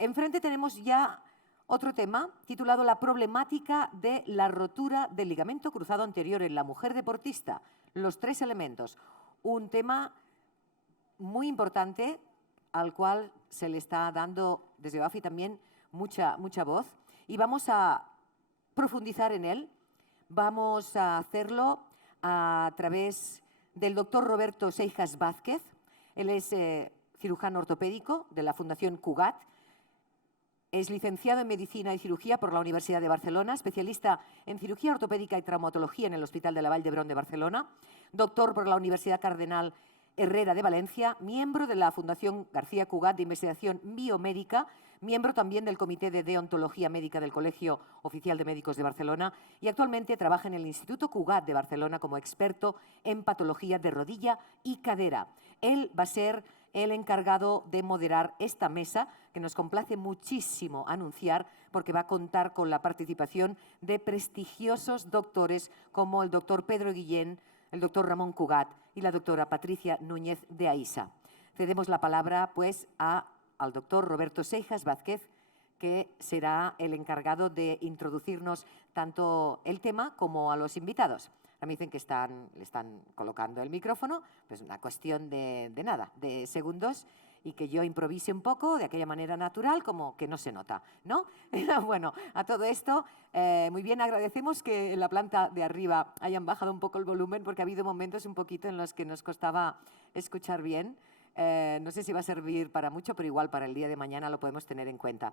Enfrente tenemos ya otro tema titulado La problemática de la rotura del ligamento cruzado anterior en la mujer deportista, los 3 elementos. Un tema muy importante al cual se le está dando desde BAFI también mucha voz, y vamos a profundizar en él. Vamos a hacerlo a través del doctor Roberto Seijas Vázquez. Él es cirujano ortopédico de la Fundación Cugat. Es licenciado en Medicina y Cirugía por la Universidad de Barcelona, especialista en cirugía ortopédica y traumatología en el Hospital de la Vall d'Hebron de Barcelona, doctor por la Universidad Cardenal Herrera de Valencia, miembro de la Fundación García Cugat de Investigación Biomédica, miembro también del Comité de Deontología Médica del Colegio Oficial de Médicos de Barcelona y actualmente trabaja en el Instituto Cugat de Barcelona como experto en patología de rodilla y cadera. Él va a ser el encargado de moderar esta mesa, que nos complace muchísimo anunciar, porque va a contar con la participación de prestigiosos doctores como el doctor Pedro Guillén, el doctor Ramón Cugat y la doctora Patricia Núñez de Aisa. Cedemos la palabra, pues, al doctor Roberto Seijas Vázquez, que será el encargado de introducirnos tanto el tema como a los invitados. Ahora me dicen que le están colocando el micrófono, pues una cuestión de nada, de segundos, y que yo improvise un poco de aquella manera natural, como que no se nota, ¿no? Bueno, a todo esto, muy bien, agradecemos que en la planta de arriba hayan bajado un poco el volumen, porque ha habido momentos un poquito en los que nos costaba escuchar bien. No sé si va a servir para mucho, pero igual para el día de mañana lo podemos tener en cuenta.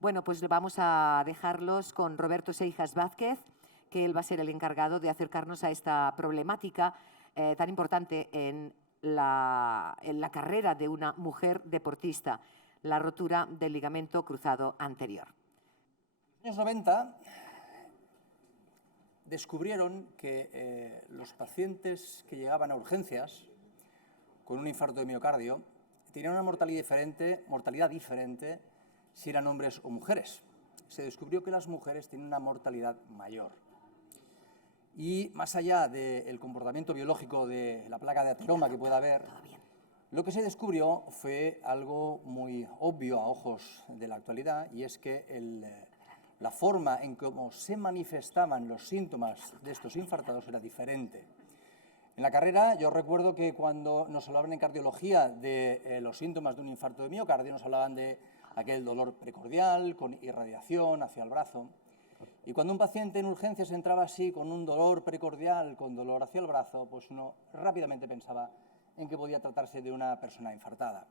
Bueno, pues vamos a dejarlos con Roberto Seijas Vázquez, que él va a ser el encargado de acercarnos a esta problemática tan importante en la carrera de una mujer deportista, la rotura del ligamento cruzado anterior. En los años 90 descubrieron que los pacientes que llegaban a urgencias con un infarto de miocardio tenían una mortalidad diferente si eran hombres o mujeres. Se descubrió que las mujeres tienen una mortalidad mayor. Y más allá del comportamiento biológico de la placa de ateroma que pueda haber, lo que se descubrió fue algo muy obvio a ojos de la actualidad, y es que la forma en cómo se manifestaban los síntomas de estos infartados era diferente. En la carrera yo recuerdo que cuando nos hablaban en cardiología de los síntomas de un infarto de miocardio, nos hablaban de aquel dolor precordial con irradiación hacia el brazo. Y cuando un paciente en urgencias entraba así, con un dolor precordial, con dolor hacia el brazo, pues uno rápidamente pensaba en que podía tratarse de una persona infartada.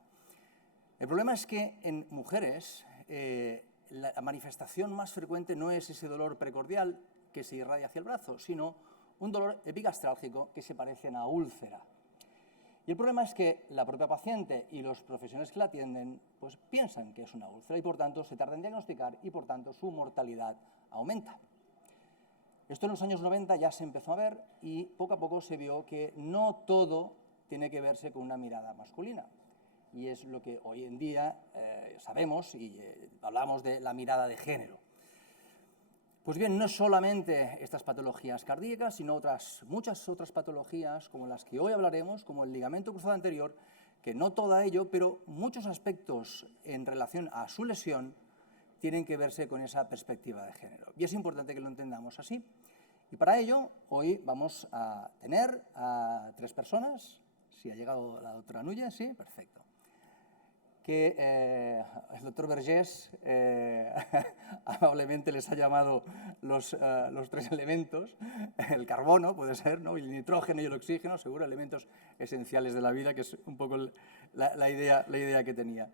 El problema es que en mujeres la manifestación más frecuente no es ese dolor precordial que se irradia hacia el brazo, sino un dolor epigastrálgico que se parece a una úlcera. Y el problema es que la propia paciente y los profesionales que la atienden pues piensan que es una úlcera y por tanto se tarda en diagnosticar y por tanto su mortalidad aumenta. Esto en los años 90 ya se empezó a ver y poco a poco se vio que no todo tiene que verse con una mirada masculina. Y es lo que hoy en día sabemos y hablamos de la mirada de género. Pues bien, no solamente estas patologías cardíacas, sino muchas otras patologías como las que hoy hablaremos, como el ligamento cruzado anterior, que no todo ello, pero muchos aspectos en relación a su lesión tienen que verse con esa perspectiva de género. Y es importante que lo entendamos así. Y para ello, hoy vamos a tener a 3 personas. Si ha llegado la doctora Núñez, sí, perfecto. Que el doctor Vergés amablemente les ha llamado los 3 elementos, el carbono, puede ser, ¿no? Y el nitrógeno y el oxígeno, seguro, elementos esenciales de la vida, que es un poco la idea que tenía.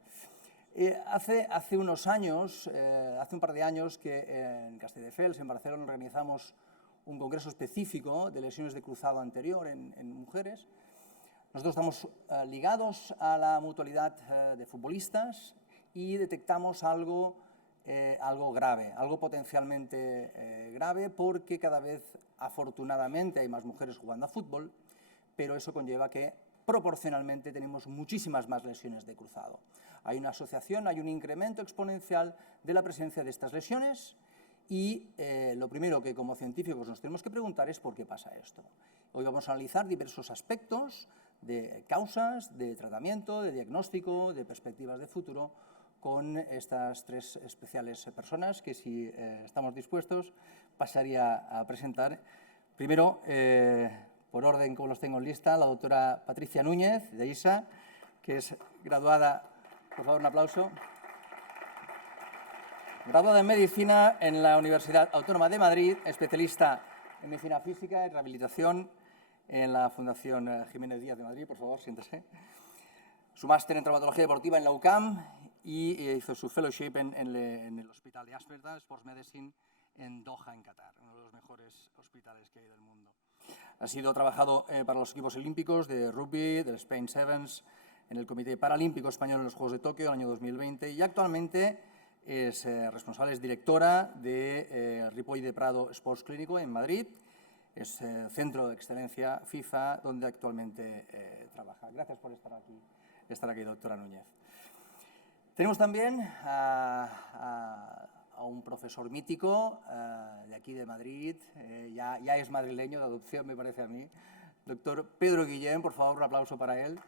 Hace unos años, hace un par de años, que en Castelldefels, en Barcelona, organizamos un congreso específico de lesiones de cruzado anterior en mujeres. Nosotros estamos ligados a la mutualidad de futbolistas y detectamos algo grave, algo potencialmente grave, porque cada vez, afortunadamente, hay más mujeres jugando a fútbol, pero eso conlleva que proporcionalmente tenemos muchísimas más lesiones de cruzado. Hay una asociación, hay un incremento exponencial de la presencia de estas lesiones y lo primero que como científicos nos tenemos que preguntar es por qué pasa esto. Hoy vamos a analizar diversos aspectos de causas, de tratamiento, de diagnóstico, de perspectivas de futuro con estas tres especiales personas que, si estamos dispuestos, pasaría a presentar. Primero, por orden como los tengo en lista, la doctora Patricia Núñez, de ISA, que es graduada, por favor, un aplauso, graduada en Medicina en la Universidad Autónoma de Madrid, especialista en Medicina Física y Rehabilitación en la Fundación Jiménez Díaz de Madrid. Por favor, siéntese. Su máster en Traumatología Deportiva en la UCAM y hizo su fellowship en el Hospital de Asperda, Sports Medicine, en Doha, en Qatar, uno de los mejores hospitales que hay del mundo. Ha trabajado para los equipos olímpicos de rugby, del Spain Sevens, en el Comité Paralímpico Español en los Juegos de Tokio en el año 2020 y actualmente es responsable, es directora de Ripoll de Prado Sports Clínico en Madrid. Es centro de excelencia FIFA, donde actualmente trabaja. Gracias por estar aquí, doctora Núñez. Tenemos también a un profesor mítico de aquí de Madrid, ya es madrileño de adopción, me parece a mí, doctor Pedro Guillén. Por favor, un aplauso para él.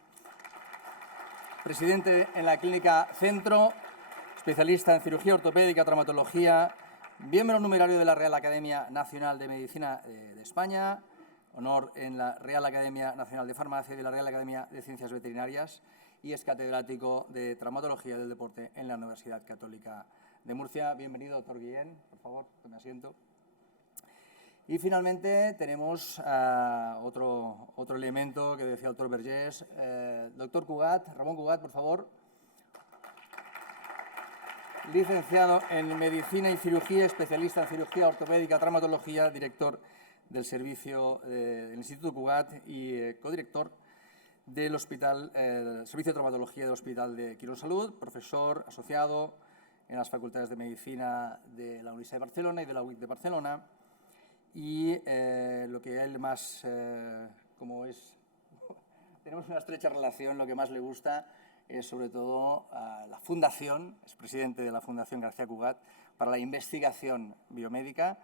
Presidente en la Clínica Centro, especialista en cirugía ortopédica, traumatología, miembro numerario de la Real Academia Nacional de Medicina de España, honor en la Real Academia Nacional de Farmacia y de la Real Academia de Ciencias Veterinarias, y es catedrático de Traumatología del Deporte en la Universidad Católica de Murcia. Bienvenido, doctor Guillén. Por favor, tome asiento. Y finalmente tenemos otro elemento que decía el doctor Vergés, doctor Cugat, Ramón Cugat, por favor. Licenciado en Medicina y Cirugía, especialista en cirugía ortopédica, traumatología, director del servicio del Instituto Cugat y codirector del Servicio de Traumatología del Hospital de Quirónsalud, profesor asociado en las facultades de Medicina de la Universidad de Barcelona y de la UIC de Barcelona. Y lo que a él más, tenemos una estrecha relación, lo que más le gusta es sobre todo la fundación, es presidente de la Fundación García Cugat para la investigación biomédica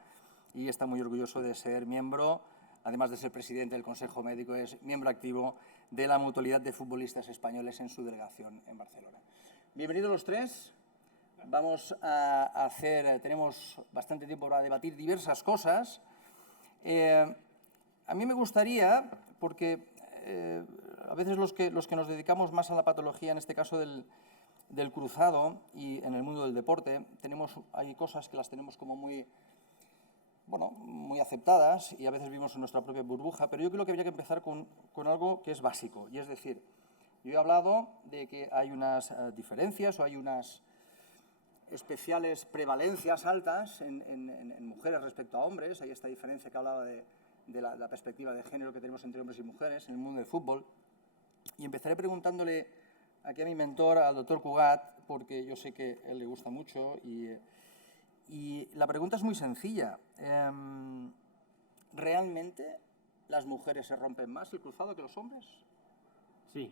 y está muy orgulloso de ser miembro, además de ser presidente del Consejo Médico, es miembro activo de la Mutualidad de Futbolistas Españoles en su delegación en Barcelona. Bienvenidos los tres. Tenemos bastante tiempo para debatir diversas cosas. A mí me gustaría, porque a veces los que nos dedicamos más a la patología, en este caso del cruzado y en el mundo del deporte, hay cosas que las tenemos como muy aceptadas y a veces vivimos en nuestra propia burbuja, pero yo creo que habría que empezar con algo que es básico, y es decir, yo he hablado de que hay unas diferencias o hay unas especiales prevalencias altas en mujeres respecto a hombres. Hay esta diferencia que hablaba de la perspectiva de género que tenemos entre hombres y mujeres en el mundo del fútbol. Y empezaré preguntándole aquí a mi mentor, al doctor Cugat, porque yo sé que a él le gusta mucho y la pregunta es muy sencilla. ¿Realmente las mujeres se rompen más el cruzado que los hombres? Sí.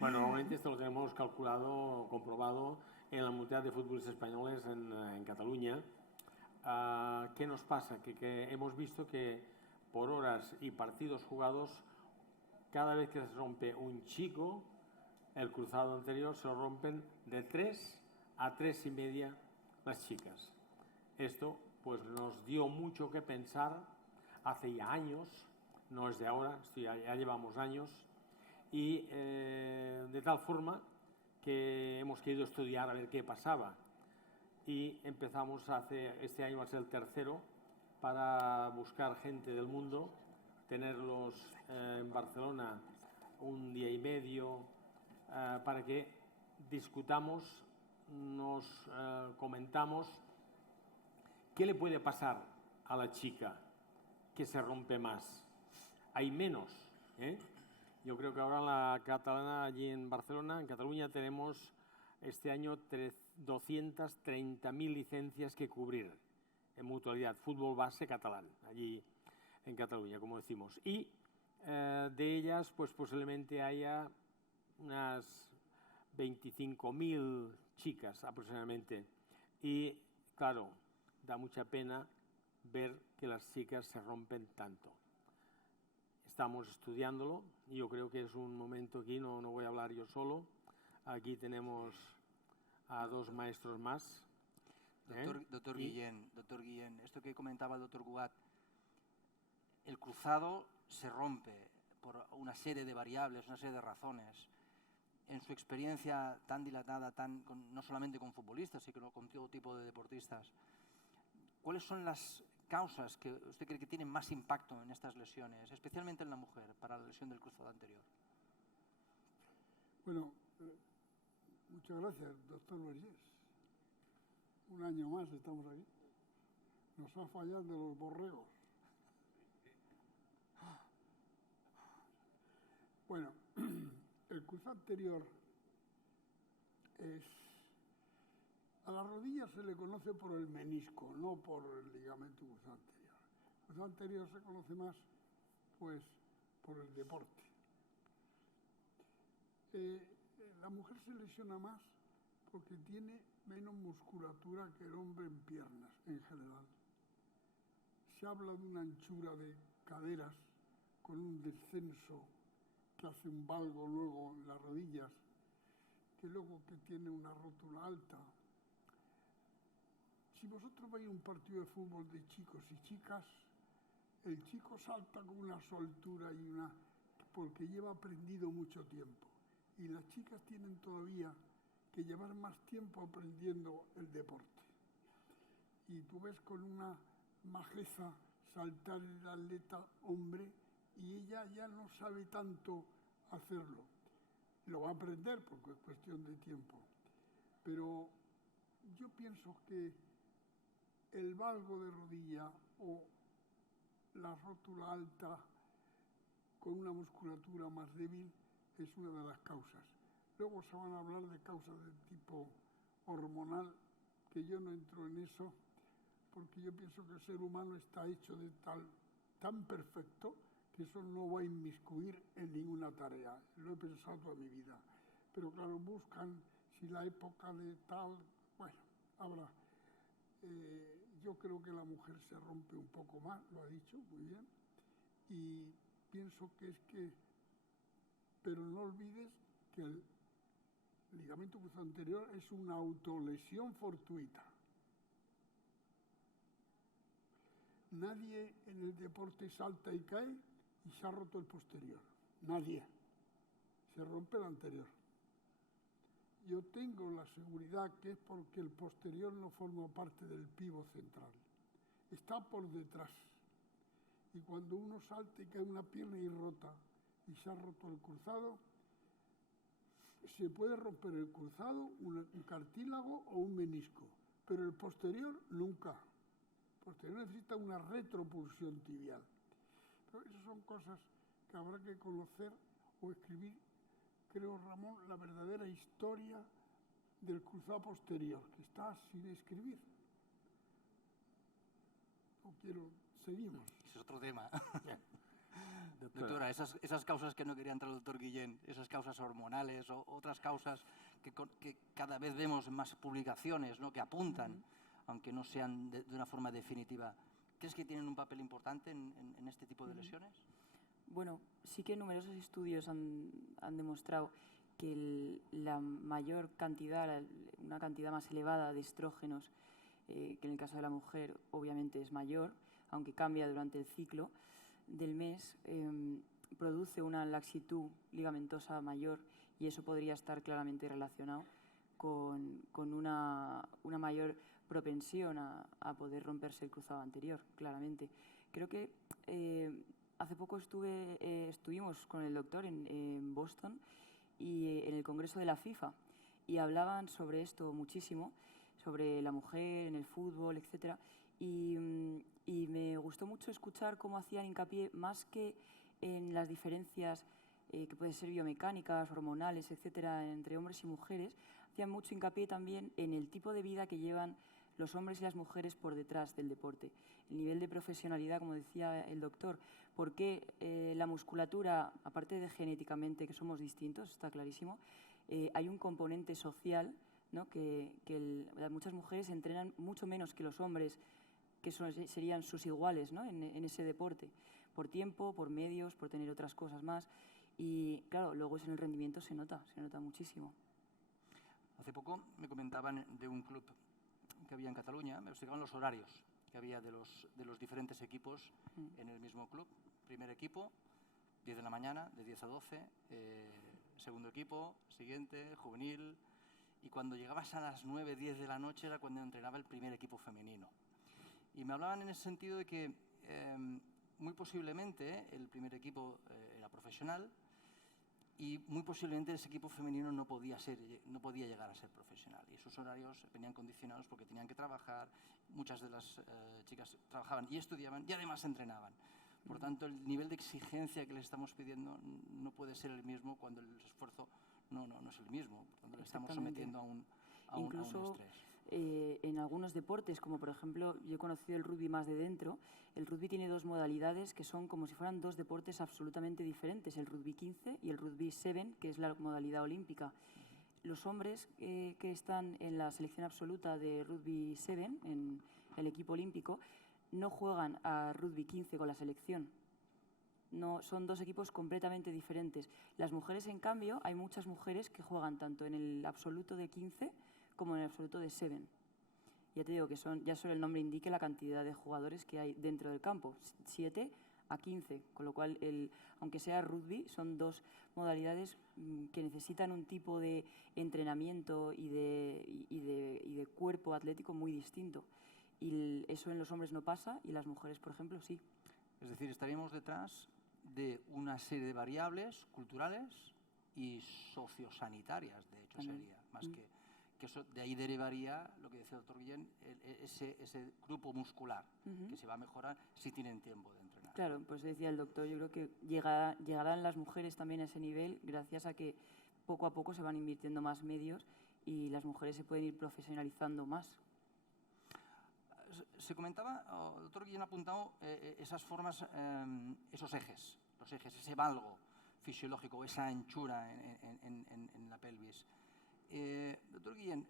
Bueno, normalmente esto lo tenemos calculado, comprobado en la Mutualidad de Futbolistas Españoles en Cataluña. ¿Qué nos pasa? Que hemos visto que por horas y partidos jugados, cada vez que se rompe un chico, el cruzado anterior se lo rompen de 3 a 3,5 las chicas. Esto pues nos dio mucho que pensar hace ya años, no es de ahora, ya llevamos años, y de tal forma que hemos querido estudiar a ver qué pasaba. Y empezamos este año va a ser el tercero, para buscar gente del mundo, tenerlos en Barcelona un día y medio, para que discutamos, nos comentamos qué le puede pasar a la chica que se rompe más. Hay menos, Yo creo que ahora en la catalana, allí en Barcelona, en Cataluña, tenemos este año 230.000 licencias que cubrir en mutualidad, fútbol base catalán, allí en Cataluña, como decimos. Y de ellas, pues posiblemente haya unas 25.000 chicas aproximadamente. Y claro, da mucha pena ver que las chicas se rompen tanto. estamos estudiándolo. Yo creo que es un momento aquí, no voy a hablar yo solo. Aquí tenemos a dos maestros más. Doctor Guillén, esto que comentaba el doctor Cugat, el cruzado se rompe por una serie de variables, una serie de razones. En su experiencia tan dilatada, no solamente con futbolistas, sino con todo tipo de deportistas, ¿cuáles son las causas que usted cree que tienen más impacto en estas lesiones, especialmente en la mujer, para la lesión del cruzado anterior? Bueno, muchas gracias, doctor Vergés. Un año más estamos aquí. Nos ha fallado de los borregos. Bueno, el cruzado anterior a la rodilla se le conoce por el menisco, no por el ligamento cruzado anterior. El cruzado anterior se conoce más, pues, por el deporte. La mujer se lesiona más porque tiene menos musculatura que el hombre en piernas, en general. Se habla de una anchura de caderas con un descenso que hace un valgo luego en las rodillas, que luego que tiene una rótula alta. Si vosotros veis un partido de fútbol de chicos y chicas, el chico salta con una soltura porque lleva aprendido mucho tiempo. Y las chicas tienen todavía que llevar más tiempo aprendiendo el deporte. Y tú ves con una majeza saltar el atleta hombre y ella ya no sabe tanto hacerlo. Lo va a aprender porque es cuestión de tiempo. Pero yo pienso que el valgo de rodilla o la rótula alta con una musculatura más débil es una de las causas. Luego se van a hablar de causas de tipo hormonal, que yo no entro en eso, porque yo pienso que el ser humano está hecho de tan perfecto que eso no va a inmiscuir en ninguna tarea. Lo he pensado toda mi vida. Pero claro, buscan si la época de tal, bueno, habrá. Yo creo que la mujer se rompe un poco más, lo ha dicho muy bien, y pienso que pero no olvides que el ligamento cruzado anterior es una autolesión fortuita. Nadie en el deporte salta y cae y se ha roto el posterior. Nadie. Se rompe el anterior. Yo tengo la seguridad que es porque el posterior no forma parte del pivo central. Está por detrás. Y cuando uno salta y cae una pierna y rota y se ha roto el cruzado, se puede romper el cruzado, un cartílago o un menisco, pero el posterior nunca. El posterior necesita una retropulsión tibial. Pero esas son cosas que habrá que conocer o escribir, creo, Ramón, la verdadera historia del cruzado posterior, que está sin escribir. Seguimos. Ese es otro tema. Doctora, esas causas que no quería entrar el doctor Guillén, esas causas hormonales o otras causas que cada vez vemos en más publicaciones, ¿no?, que apuntan, aunque no sean de una forma definitiva, ¿crees que tienen un papel importante en este tipo de lesiones? Bueno, sí que numerosos estudios han demostrado que la mayor cantidad, una cantidad más elevada de estrógenos, que en el caso de la mujer obviamente es mayor, aunque cambia durante el ciclo del mes, produce una laxitud ligamentosa mayor y eso podría estar claramente relacionado con una mayor propensión a poder romperse el cruzado anterior, claramente. Creo que hace poco estuvimos con el doctor en Boston y en el Congreso de la FIFA y hablaban sobre esto muchísimo, sobre la mujer en el fútbol, etcétera. Y me gustó mucho escuchar cómo hacían hincapié, más que en las diferencias que pueden ser biomecánicas, hormonales, etcétera, entre hombres y mujeres, hacían mucho hincapié también en el tipo de vida que llevan los hombres y las mujeres por detrás del deporte. El nivel de profesionalidad, como decía el doctor, porque la musculatura, aparte de genéticamente que somos distintos, está clarísimo, hay un componente social, ¿no?, que muchas mujeres entrenan mucho menos que los hombres, que serían sus iguales, ¿no?, en ese deporte. por tiempo, por medios, por tener otras cosas más. Y claro, luego en el rendimiento se nota muchísimo. Hace poco me comentaban de un club que había en Cataluña, me explicaban los horarios que había de los diferentes equipos en el mismo club. Primer equipo, 10 de la mañana, de 10 a 12, segundo equipo, siguiente, juvenil, y cuando llegabas a las 9, 10 de la noche era cuando entrenaba el primer equipo femenino. Y me hablaban en ese sentido de que muy posiblemente el primer equipo era profesional y muy posiblemente ese equipo femenino no podía llegar a ser profesional. Y sus horarios venían condicionados porque tenían que trabajar, muchas de las chicas trabajaban y estudiaban y además entrenaban. Por tanto, el nivel de exigencia que les estamos pidiendo no puede ser el mismo cuando el esfuerzo no es el mismo. Por tanto, le estamos sometiendo a un estrés. En algunos deportes, como por ejemplo, yo he conocido el rugby más de dentro. El rugby tiene dos modalidades que son como si fueran dos deportes absolutamente diferentes, el rugby 15 y el rugby 7, que es la modalidad olímpica. Los hombres que están en la selección absoluta de rugby 7, en el equipo olímpico, no juegan a rugby 15 con la selección. No, son dos equipos completamente diferentes. Las mujeres, en cambio, hay muchas mujeres que juegan tanto en el absoluto de 15 como en el absoluto de 7. Ya te digo que ya solo el nombre indique la cantidad de jugadores que hay dentro del campo, 7 a 15, con lo cual, aunque sea rugby, son dos modalidades que necesitan un tipo de entrenamiento y de cuerpo atlético muy distinto. Y eso en los hombres no pasa y las mujeres, por ejemplo, sí. Es decir, estaríamos detrás de una serie de variables culturales y sociosanitarias, de hecho sería, más que eso, de ahí derivaría lo que decía el doctor Guillén, ese grupo muscular que se va a mejorar si tienen tiempo de entrenar. Claro, pues decía el doctor, yo creo que llegarán las mujeres también a ese nivel gracias a que poco a poco se van invirtiendo más medios y las mujeres se pueden ir profesionalizando más. Se comentaba, el doctor Guillén ha apuntado esas formas, esos ejes, los ejes, ese valgo fisiológico, esa anchura en la pelvis. Doctor Guillén,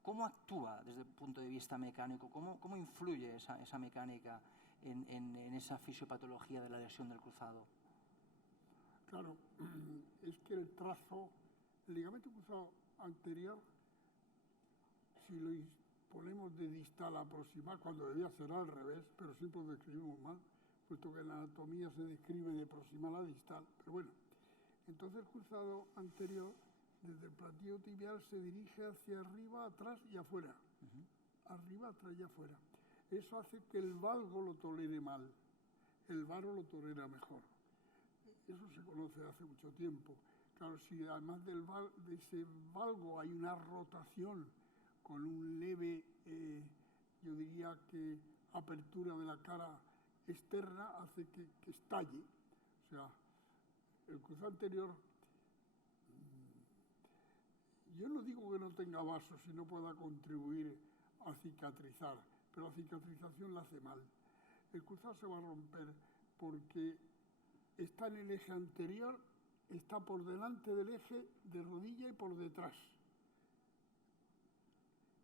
¿cómo actúa desde el punto de vista mecánico? ¿Cómo influye esa mecánica en esa fisiopatología de la lesión del cruzado? Claro, es que el ligamento cruzado anterior, si lo ponemos de distal a proximal, cuando debía ser al revés, pero siempre lo describimos mal, puesto que en la anatomía se describe de proximal a distal. Pero bueno, entonces el cruzado anterior, desde el platillo tibial, se dirige hacia arriba, atrás y afuera. Arriba, atrás y afuera. Eso hace que el valgo lo tolere mal, el varo lo tolera mejor. Eso se conoce hace mucho tiempo. Claro, si además de ese valgo hay una rotación con un leve, yo diría que apertura de la cara externa, hace que estalle. O sea, el cruzado anterior, yo no digo que no tenga vasos y no pueda contribuir a cicatrizar, pero la cicatrización la hace mal. El cruzado se va a romper porque está en el eje anterior, está por delante del eje de rodilla y por detrás.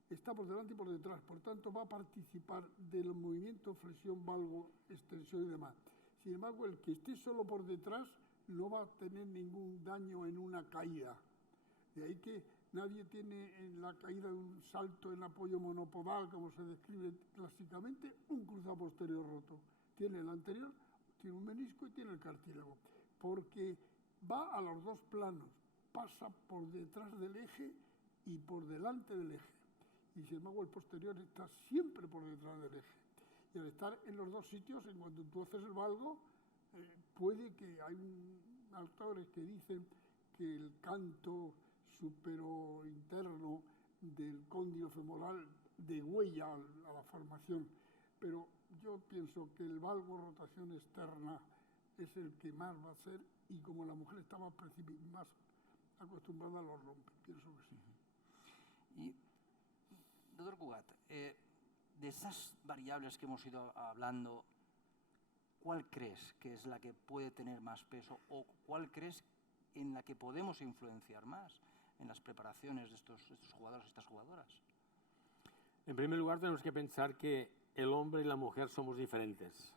Está por delante y por detrás, por tanto va a participar del movimiento flexión, valgo, extensión y demás. Sin embargo, el que esté solo por detrás no va a tener ningún daño en una caída. De ahí que nadie tiene en la caída de un salto en apoyo monopodal, como se describe clásicamente, un cruzado posterior roto. Tiene el anterior, tiene un menisco y tiene el cartílago, porque va a los dos planos, pasa por detrás del eje y por delante del eje. Y sin embargo el posterior está siempre por detrás del eje. Y al estar en los dos sitios, en cuanto tú haces el valgo, puede que hay autores que dicen que el canto superointerno del cóndilo femoral degüella a la formación, pero yo pienso que el valgo rotación externa es el que más va a ser, y como la mujer está más acostumbrada a los rompe, pienso que sí. Y, doctor Cugat, de esas variables que hemos ido hablando, ¿cuál crees que es la que puede tener más peso o cuál crees en la que podemos influenciar más en las preparaciones de estos jugadores y estas jugadoras? En primer lugar, tenemos que pensar que el hombre y la mujer somos diferentes.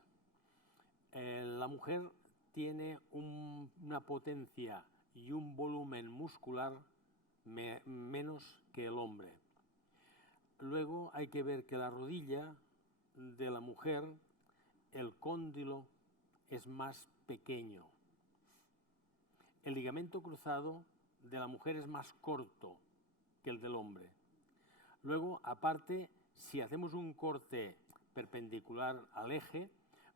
La mujer tiene una potencia y un volumen muscular menos que el hombre. Luego hay que ver que la rodilla de la mujer, el cóndilo, es más pequeño. El ligamento cruzado de la mujer es más corto que el del hombre. Luego, aparte, si hacemos un corte perpendicular al eje,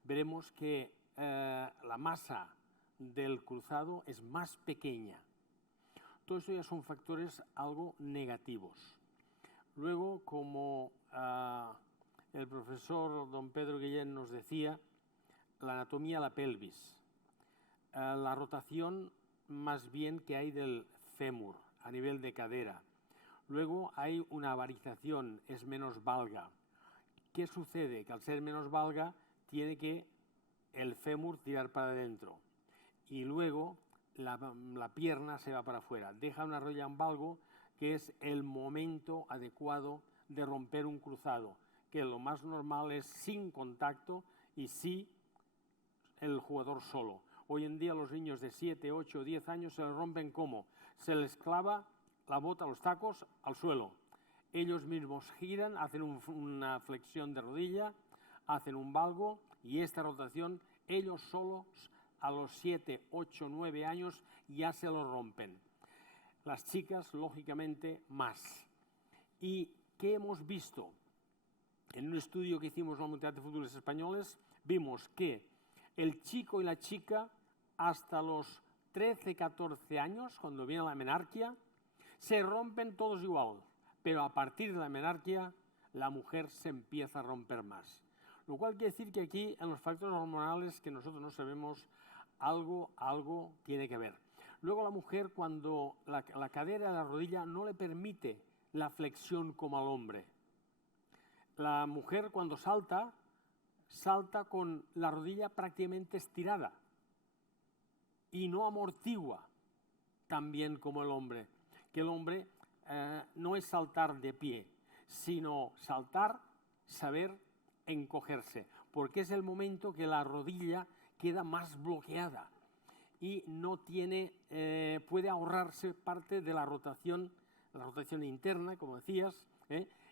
veremos que la masa del cruzado es más pequeña. Todo eso ya son factores algo negativos. Luego, como el profesor don Pedro Guillén nos decía, la anatomía de la pelvis, la rotación más bien que hay del fémur a nivel de cadera. Luego hay una varización, es menos valga. ¿Qué sucede? Que al ser menos valga tiene que el fémur tirar para adentro y luego la pierna se va para afuera. Deja una rodilla en valgo, que es el momento adecuado de romper un cruzado, que lo más normal es sin contacto y sí el jugador solo. Hoy en día los niños de 7, 8, 10 años se les rompen ¿cómo? Se les clava la bota, los tacos al suelo. Ellos mismos giran, hacen una flexión de rodilla, hacen un valgo y esta rotación ellos solos a los 7, 8, 9 años ya se lo rompen. Las chicas, lógicamente, más. ¿Y qué hemos visto? En un estudio que hicimos en la Mundial de Fútbol Españoles, vimos que el chico y la chica, hasta los 13, 14 años, cuando viene la menarquia, se rompen todos igual. Pero a partir de la menarquia, la mujer se empieza a romper más. Lo cual quiere decir que aquí, en los factores hormonales que nosotros no sabemos, algo tiene que ver. Luego la mujer, cuando la cadera y la rodilla no le permite la flexión como al hombre. La mujer cuando salta con la rodilla prácticamente estirada y no amortigua tan bien como el hombre. Que el hombre no es saltar de pie, sino saltar, saber encogerse, porque es el momento que la rodilla queda más bloqueada y no tiene, puede ahorrarse parte de la rotación interna, como decías,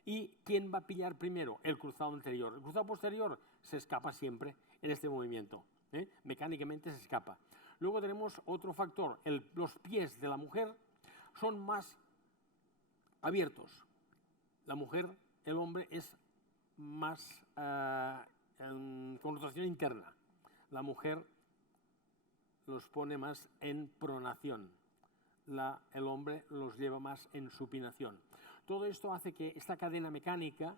¿y quién va a pillar primero? El cruzado anterior. El cruzado posterior se escapa siempre en este movimiento, mecánicamente se escapa. Luego tenemos otro factor, los pies de la mujer son más abiertos. La mujer, el hombre es más con rotación interna. La mujer los pone más en pronación. El hombre los lleva más en supinación. Todo esto hace que esta cadena mecánica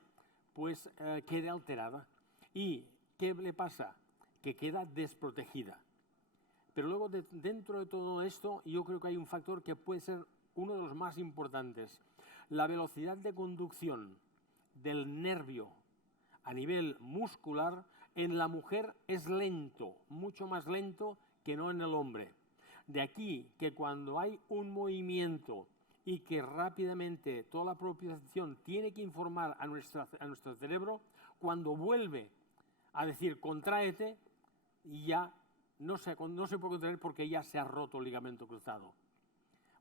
pues quede alterada. ¿Y qué le pasa? Que queda desprotegida. Pero luego dentro de todo esto yo creo que hay un factor que puede ser uno de los más importantes. La velocidad de conducción del nervio a nivel muscular en la mujer es lento, mucho más lento que no en el hombre. De aquí que cuando hay un movimiento y que rápidamente toda la propiocepción tiene que informar a nuestro cerebro, cuando vuelve a decir contráete, ya no se puede contraer porque ya se ha roto el ligamento cruzado.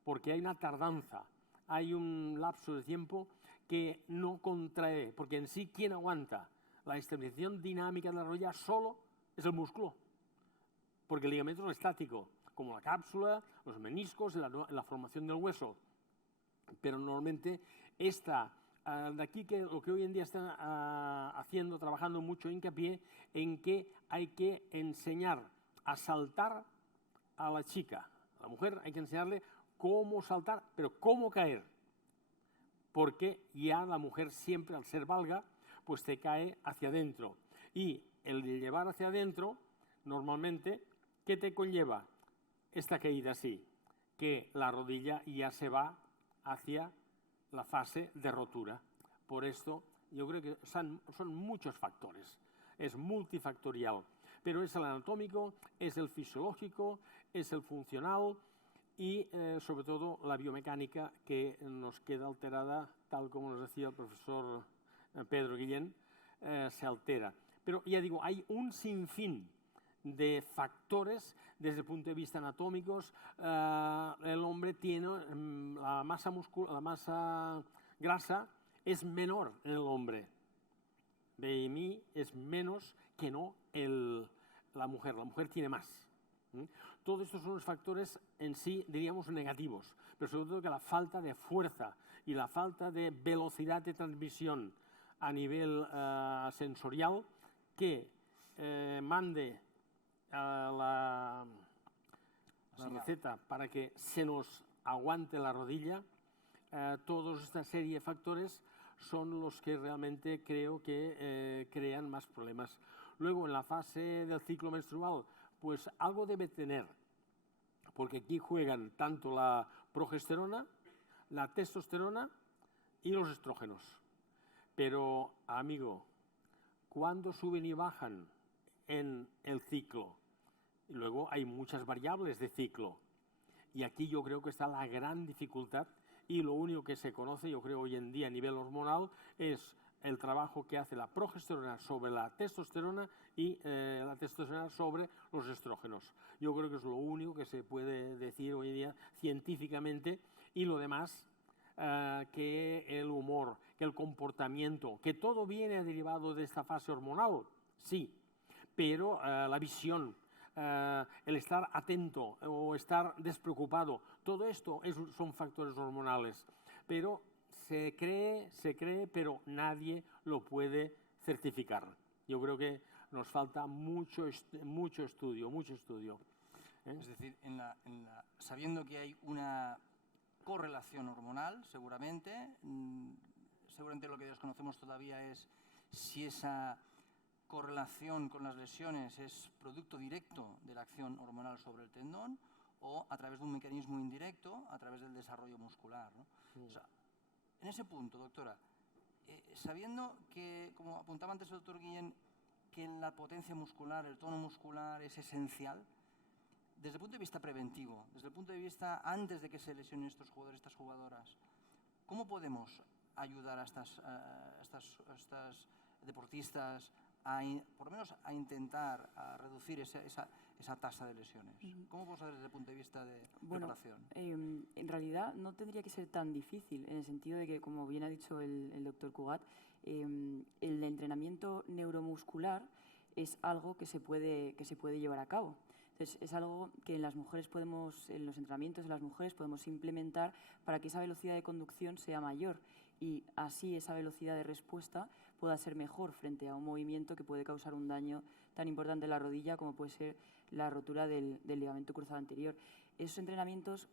Porque hay una tardanza, hay un lapso de tiempo que no contrae, porque en sí, ¿quién aguanta? La estabilización dinámica de la rodilla solo es el músculo, porque el ligamento es estático, como la cápsula, los meniscos, la formación del hueso. Pero normalmente de aquí que lo que hoy en día están haciendo, trabajando mucho hincapié en que hay que enseñar a saltar a la chica. A la mujer hay que enseñarle cómo saltar, pero cómo caer. Porque ya la mujer siempre, al ser valga, pues te cae hacia adentro. Y el de llevar hacia adentro, normalmente, ¿qué te conlleva? Esta caída así, que la rodilla ya se va hacia la fase de rotura. Por esto, yo creo que son muchos factores. Es multifactorial. Pero es el anatómico, es el fisiológico, es el funcional y, sobre todo, la biomecánica que nos queda alterada, tal como nos decía el profesor Pedro Guillén, se altera. Pero ya digo, hay un sinfín de factores desde el punto de vista anatómicos. El hombre tiene la masa grasa es menor en el hombre. De mí es menos que no la mujer. La mujer tiene más. Todos estos son los factores en sí, diríamos, negativos, pero sobre todo que la falta de fuerza y la falta de velocidad de transmisión a nivel sensorial que mande la receta para que se nos aguante la rodilla, toda esta serie de factores son los que realmente creo que crean más problemas. Luego, en la fase del ciclo menstrual, pues algo debe tener, porque aquí juegan tanto la progesterona, la testosterona y los estrógenos. Pero, amigo, ¿cuándo suben y bajan en el ciclo? Y luego hay muchas variables de ciclo. Y aquí yo creo que está la gran dificultad, y lo único que se conoce, yo creo, hoy en día a nivel hormonal es el trabajo que hace la progesterona sobre la testosterona y la testosterona sobre los estrógenos. Yo creo que es lo único que se puede decir hoy en día científicamente, y lo demás, que el humor, que el comportamiento, que todo viene derivado de esta fase hormonal, sí, pero la visión, el estar atento o estar despreocupado, todo esto son factores hormonales, pero se cree, pero nadie lo puede certificar. Yo creo que nos falta mucho estudio. Es decir, sabiendo que hay una correlación hormonal, seguramente lo que desconocemos todavía es si esa correlación con las lesiones es producto directo de la acción hormonal sobre el tendón o a través de un mecanismo indirecto, a través del desarrollo muscular, ¿no? O sea, en ese punto, doctora, sabiendo que, como apuntaba antes el doctor Guillén, que la potencia muscular, el tono muscular es esencial, desde el punto de vista preventivo, desde el punto de vista antes de que se lesionen estos jugadores, estas jugadoras, ¿cómo podemos ayudar a estas deportistas por lo menos a intentar reducir esa tasa de lesiones? ¿Cómo podemos hacer desde el punto de vista de preparación? En realidad no tendría que ser tan difícil, en el sentido de que, como bien ha dicho el doctor Cugat, el entrenamiento neuromuscular es algo que se puede llevar a cabo. Entonces, es algo que en los entrenamientos de las mujeres podemos implementar para que esa velocidad de conducción sea mayor y así esa velocidad de respuesta pueda ser mejor frente a un movimiento que puede causar un daño tan importante en la rodilla como puede ser la rotura del ligamento cruzado anterior. Esos entrenamientos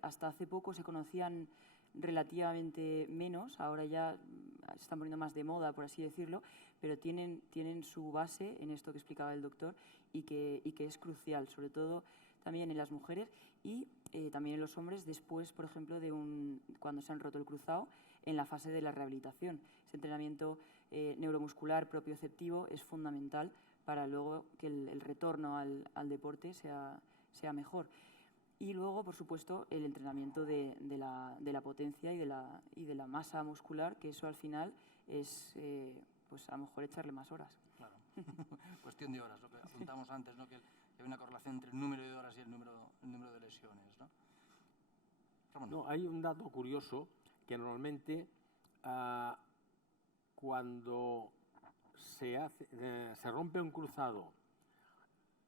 hasta hace poco se conocían relativamente menos, ahora ya se están poniendo más de moda, por así decirlo, pero tienen su base en esto que explicaba el doctor y que es crucial, sobre todo también en las mujeres y también en los hombres después, por ejemplo, cuando se han roto el cruzado, en la fase de la rehabilitación. Ese entrenamiento neuromuscular propioceptivo es fundamental para luego que el retorno al deporte sea mejor. Y luego, por supuesto, el entrenamiento de la potencia y de la masa muscular, que eso al final es, pues a lo mejor echarle más horas. Claro, cuestión de horas, lo que apuntamos antes, ¿no? Que hay una correlación entre el número de horas y el número de lesiones, ¿no? Ramón. No, hay un dato curioso que normalmente cuando se rompe un cruzado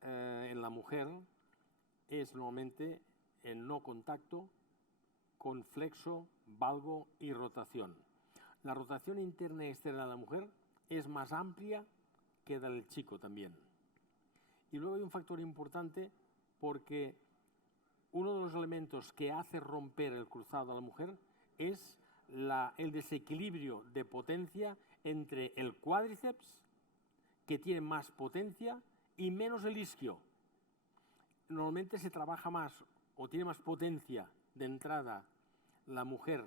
en la mujer es normalmente en no contacto con flexo, valgo y rotación. La rotación interna y externa de la mujer es más amplia que la del chico también. Y luego hay un factor importante porque uno de los elementos que hace romper el cruzado a la mujer es el desequilibrio de potencia entre el cuádriceps, que tiene más potencia, y menos el isquio. Normalmente se trabaja más o tiene más potencia de entrada la mujer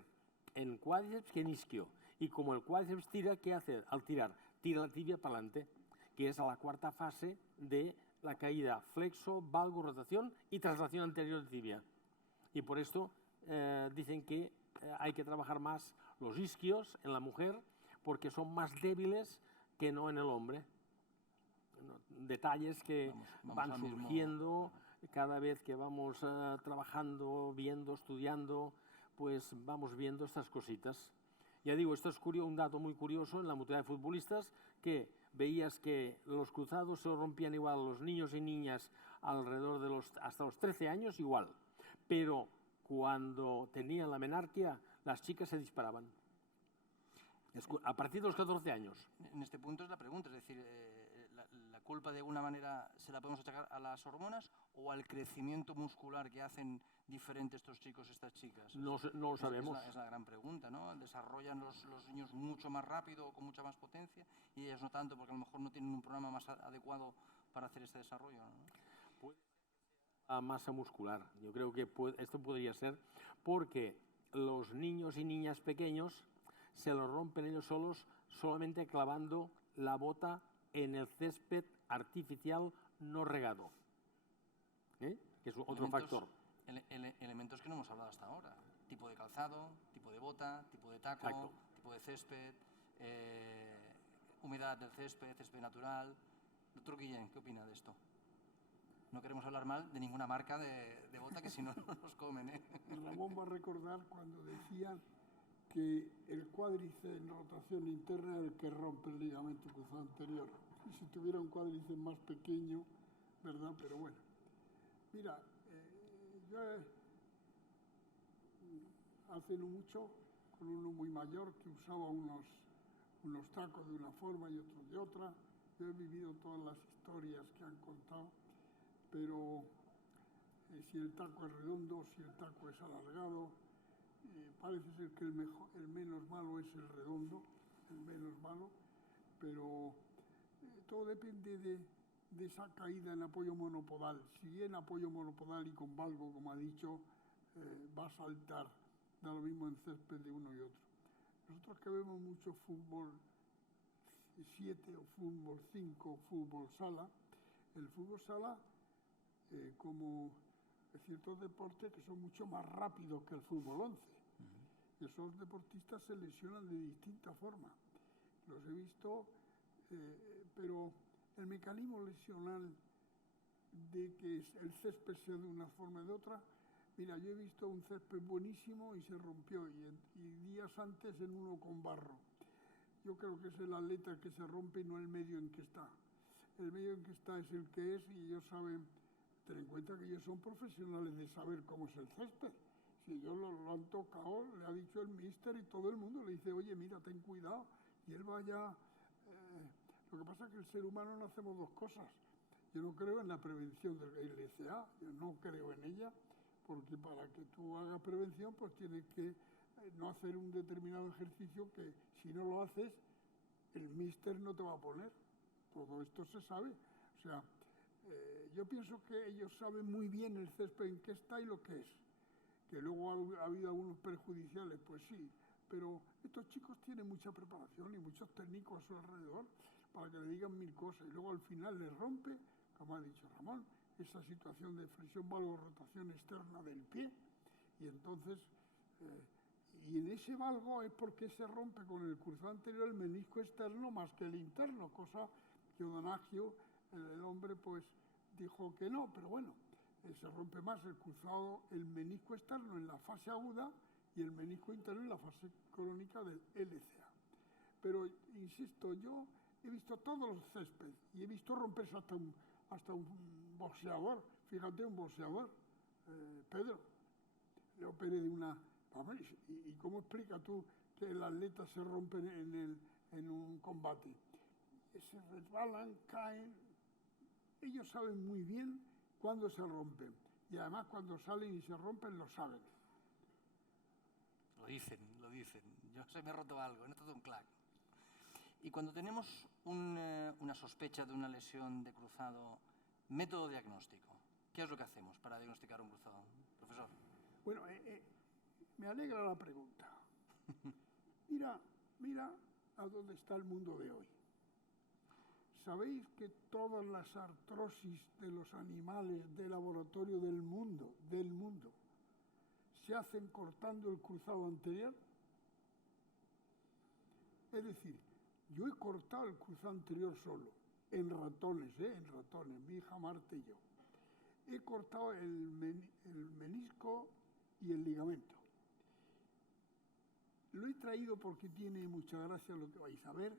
en cuádriceps que en isquio. Y como el cuádriceps tira, ¿qué hace al tirar? Tira la tibia para adelante, que es a la cuarta fase de la caída: flexo, valgo, rotación y traslación anterior de tibia. Y por esto dicen que hay que trabajar más los isquios en la mujer porque son más débiles que no en el hombre. detalles que Vamos van al mismo- surgiendo cada vez que vamos trabajando, viendo, estudiando, pues vamos viendo estas cositas. Ya digo, esto es un dato muy curioso en la mutualidad de futbolistas, que veías que los cruzados se rompían igual, los niños y niñas alrededor de hasta los 13 años igual, pero cuando tenían la menarquia, las chicas se disparaban. A partir de los 14 años. En este punto es la pregunta, es decir, la culpa de alguna manera se la podemos achacar a las hormonas o al crecimiento muscular que hacen diferentes estos chicos, estas chicas. No lo sabemos. Es la gran pregunta, ¿no? Desarrollan los niños mucho más rápido, con mucha más potencia, y ellas no tanto, porque a lo mejor no tienen un programa más adecuado para hacer este desarrollo, ¿no? A masa muscular. Yo creo que esto podría ser porque los niños y niñas pequeños se lo rompen ellos solos solamente clavando la bota en el césped artificial no regado, que es otro factor. Elementos que no hemos hablado hasta ahora. Tipo de calzado, tipo de bota, tipo de taco, Exacto. tipo de césped, humedad del césped, césped natural. Doctor Guillén, ¿qué opina de esto? No queremos hablar mal de ninguna marca de bota, que si no nos comen, ¿eh? Ramón va a recordar cuando decían que el cuádriceps en rotación interna es el que rompe el ligamento cruzado anterior. Y si tuviera un cuádriceps más pequeño, ¿verdad? Pero bueno. Mira, yo hace no mucho, con uno muy mayor que usaba unos tacos de una forma y otros de otra, yo he vivido todas las historias que han contado, pero si el taco es redondo, si el taco es alargado, parece ser que el menos malo es el redondo, el menos malo, pero todo depende de esa caída en apoyo monopodal. Si en apoyo monopodal y con valgo, como ha dicho, va a saltar, da lo mismo en césped de uno y otro. Nosotros que vemos mucho fútbol 7 o fútbol 5 o fútbol sala, el fútbol sala, como ciertos deportes que son mucho más rápidos que el fútbol 11. Y esos deportistas se lesionan de distinta forma. Los he visto, pero el mecanismo lesional de que el césped sea de una forma o de otra, mira, yo he visto un césped buenísimo y se rompió, y días antes en uno con barro. Yo creo que es el atleta que se rompe y no el medio en que está. El medio en que está es el que es, y ellos saben, ten en cuenta que ellos son profesionales de saber cómo es el césped. Si ellos lo han tocado, le ha dicho el míster y todo el mundo le dice, oye, mira, ten cuidado. Y él vaya... lo que pasa es que el ser humano no hacemos dos cosas. Yo no creo en la prevención del LCA, yo no creo en ella, porque para que tú hagas prevención, pues tienes que no hacer un determinado ejercicio que si no lo haces, el míster no te va a poner. Todo esto se sabe. O sea, yo pienso que ellos saben muy bien el césped en qué está y lo que es. Que luego ha habido algunos perjudiciales, pues sí, pero estos chicos tienen mucha preparación y muchos técnicos a su alrededor para que le digan mil cosas, y luego al final les rompe, como ha dicho Ramón, esa situación de flexión valgo rotación externa del pie, y entonces, y en ese valgo es porque se rompe con el cruzado anterior el menisco externo más que el interno, cosa que O'Donoghue, el hombre, pues dijo que no, pero bueno, se rompe más el cruzado, el menisco externo en la fase aguda y el menisco interno en la fase crónica del LCA. Pero, insisto, yo he visto todos los céspedes y he visto romperse hasta un boxeador. Fíjate, un boxeador, Pedro, le operé de una... ¿Y cómo explicas tú que el atleta se rompe en un combate? Se resbalan, caen. Ellos saben muy bien cuándo se rompen. Y además cuando salen y se rompen, lo saben. Lo dicen. Yo se me ha roto algo, he notado un clac. Y cuando tenemos una sospecha de una lesión de cruzado, método diagnóstico, ¿qué es lo que hacemos para diagnosticar un cruzado? Profesor. Bueno, me alegra la pregunta. Mira a dónde está el mundo de hoy. ¿Sabéis que todas las artrosis de los animales de laboratorio del mundo, se hacen cortando el cruzado anterior? Es decir, yo he cortado el cruzado anterior solo en ratones, mi hija Marta y yo. He cortado el menisco y el ligamento. Lo he traído porque tiene mucha gracia lo que vais a ver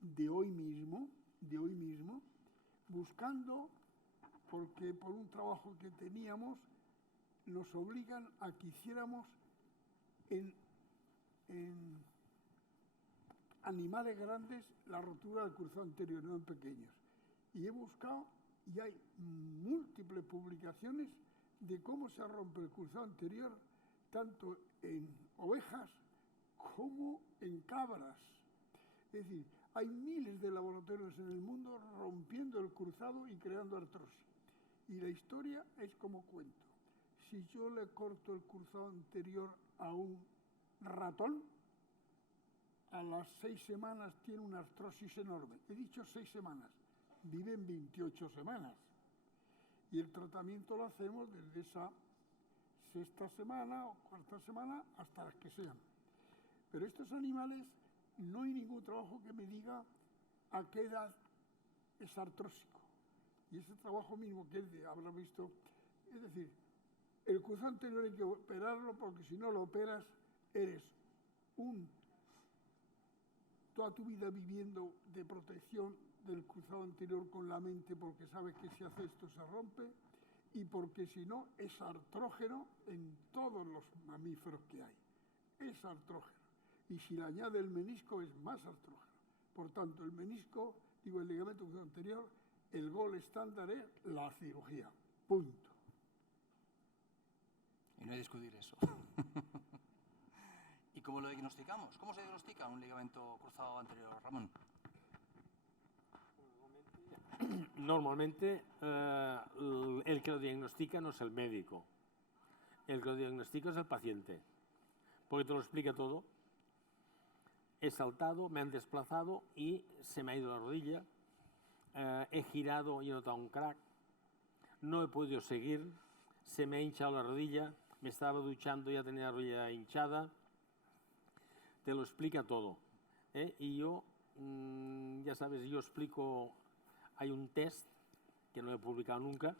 de hoy mismo, buscando, porque por un trabajo que teníamos nos obligan a que hiciéramos en animales grandes la rotura del cruzado anterior, no en pequeños. Y he buscado, y hay múltiples publicaciones de cómo se rompe el cruzado anterior, tanto en ovejas como en cabras. Es decir, hay miles de laboratorios en el mundo rompiendo el cruzado y creando artrosis. Y la historia es como cuento. Si yo le corto el cruzado anterior a un ratón, a las 6 semanas tiene una artrosis enorme. He dicho 6 semanas, viven 28 semanas. Y el tratamiento lo hacemos desde esa 6ª semana o 4ª semana hasta las que sean. Pero estos animales, no hay ningún trabajo que me diga a qué edad es artrósico. Y ese trabajo mismo que él habrá visto, es decir, el cruzado anterior hay que operarlo porque si no lo operas, eres toda tu vida viviendo de protección del cruzado anterior con la mente, porque sabes que si hace esto se rompe, y porque si no es artrógeno en todos los mamíferos que hay. Es artrógeno. Y si le añade el menisco es más artrógeno. Por tanto, el menisco, el ligamento cruzado anterior, el gol estándar es la cirugía. Punto. Y no hay que discutir eso. ¿Y cómo lo diagnosticamos? ¿Cómo se diagnostica un ligamento cruzado anterior, Ramón? Normalmente el que lo diagnostica no es el médico. El que lo diagnostica es el paciente. Porque te lo explica todo. He saltado, me han desplazado y se me ha ido la rodilla. He girado y he notado un crack. No he podido seguir. Se me ha hinchado la rodilla. Me estaba duchando y ya tenía la rodilla hinchada. Te lo explica todo. Y yo, ya sabes, yo explico, hay un test que no he publicado nunca,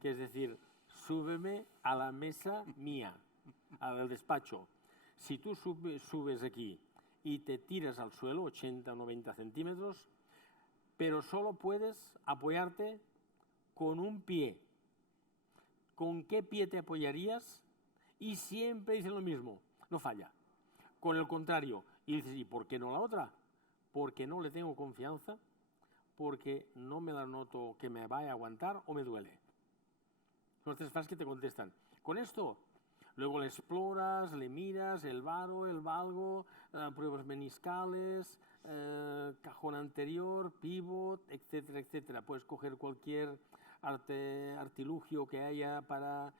que es decir, súbeme a la mesa mía, al despacho. Si tú subes aquí y te tiras al suelo, 80 o 90 centímetros, pero solo puedes apoyarte con un pie. ¿Con qué pie te apoyarías? Y siempre dicen lo mismo, no falla. Con el contrario, y dices, ¿y por qué no la otra? Porque no le tengo confianza, porque no me la noto que me vaya a aguantar o me duele. Son las 3 frases que te contestan. Con esto, luego le exploras, le miras, el varo, el valgo, pruebas meniscales, cajón anterior, pivot, etcétera, etcétera. Puedes coger cualquier artilugio que haya para,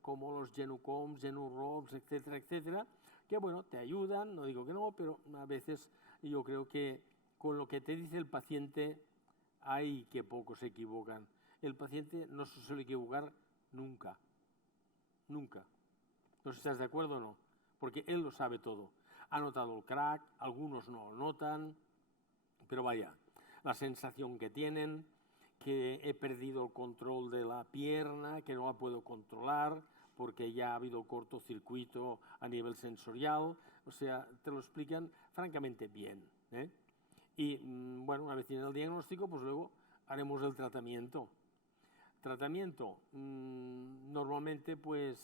como los Genucoms, Genurobs, etcétera, etcétera, que bueno, te ayudan, no digo que no, pero a veces yo creo que con lo que te dice el paciente hay que pocos se equivocan. El paciente no se suele equivocar nunca, nunca. No sé si estás de acuerdo o no, porque él lo sabe todo. Ha notado el crack, algunos no lo notan, pero vaya, la sensación que tienen, que he perdido el control de la pierna, que no la puedo controlar, porque ya ha habido cortocircuito a nivel sensorial, o sea, te lo explican francamente bien. Y bueno, una vez tienen el diagnóstico, pues luego haremos el tratamiento. Tratamiento, normalmente pues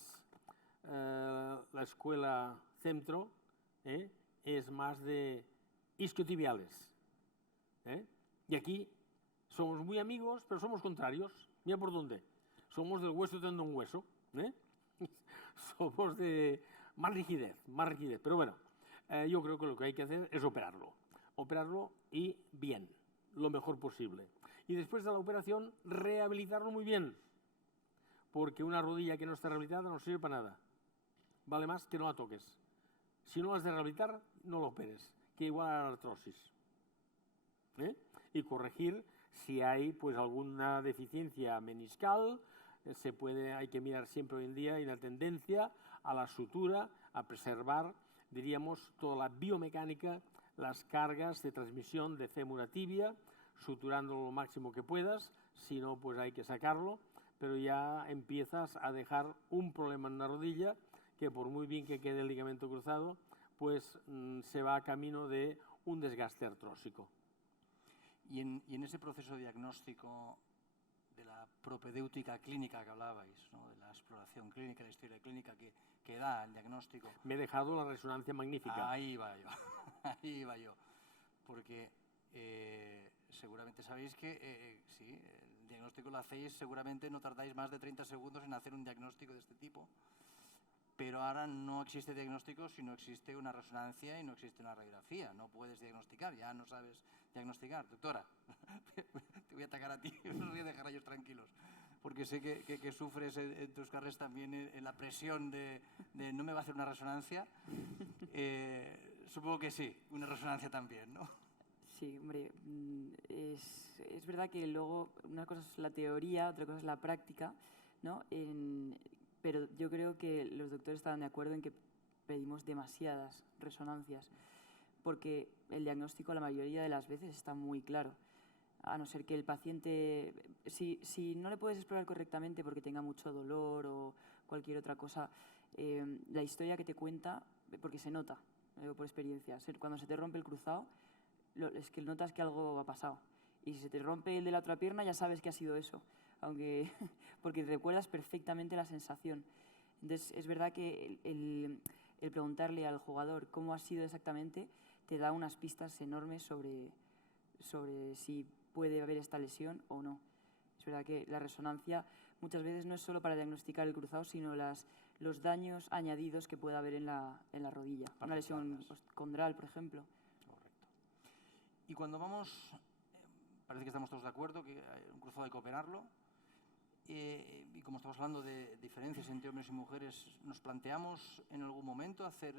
la escuela Centro es más de isquiotibiales. Y aquí somos muy amigos, pero somos contrarios. Mira por dónde. Somos del hueso tendón hueso. Somos de más rigidez. Pero bueno, yo creo que lo que hay que hacer es operarlo. Operarlo y bien, lo mejor posible. Y después de la operación, rehabilitarlo muy bien. Porque una rodilla que no está rehabilitada no sirve para nada. Vale más que no la toques. Si no la has de rehabilitar, no la operes, que igual a la artrosis. Y corregir si hay pues alguna deficiencia meniscal. Hay que mirar siempre hoy en día, hay una tendencia a la sutura, a preservar, diríamos, toda la biomecánica, las cargas de transmisión de fémur a tibia, suturando lo máximo que puedas, si no, pues hay que sacarlo, pero ya empiezas a dejar un problema en la rodilla que por muy bien que quede el ligamento cruzado, pues se va a camino de un desgaste artrósico. Y en ese proceso diagnóstico de la propedéutica clínica que hablabais, ¿no? De la exploración clínica, la historia clínica que da el diagnóstico. Me he dejado la resonancia magnífica. Ahí va yo, ahí va yo. Porque seguramente sabéis que sí, el diagnóstico lo hacéis, seguramente no tardáis más de 30 segundos en hacer un diagnóstico de este tipo. Pero ahora no existe diagnóstico si no existe una resonancia y no existe una radiografía. No puedes diagnosticar, ya no sabes diagnosticar. Doctora, te voy a atacar a ti, no voy a dejar a ellos tranquilos. Porque sé que sufres en tus carreras también en la presión de no me va a hacer una resonancia. Supongo que sí, una resonancia también, ¿no? Sí, hombre, es verdad que luego una cosa es la teoría, otra cosa es la práctica, ¿no? Pero yo creo que los doctores estaban de acuerdo en que pedimos demasiadas resonancias, porque el diagnóstico la mayoría de las veces está muy claro, a no ser que el paciente, si no le puedes explorar correctamente porque tenga mucho dolor o cualquier otra cosa, la historia que te cuenta, porque se nota, por experiencia, cuando se te rompe el cruzado, es que notas que algo ha pasado. Y si se te rompe el de la otra pierna, ya sabes que ha sido eso, porque recuerdas perfectamente la sensación. Entonces, es verdad que el preguntarle al jugador cómo ha sido exactamente te da unas pistas enormes sobre si puede haber esta lesión o no. Es verdad que la resonancia muchas veces no es solo para diagnosticar el cruzado, sino los daños añadidos que puede haber en la rodilla. Una lesión condral, por ejemplo. Correcto. Y cuando vamos, parece que estamos todos de acuerdo que un cruzado hay que operarlo. Y como estamos hablando de diferencias entre hombres y mujeres, ¿nos planteamos en algún momento hacer,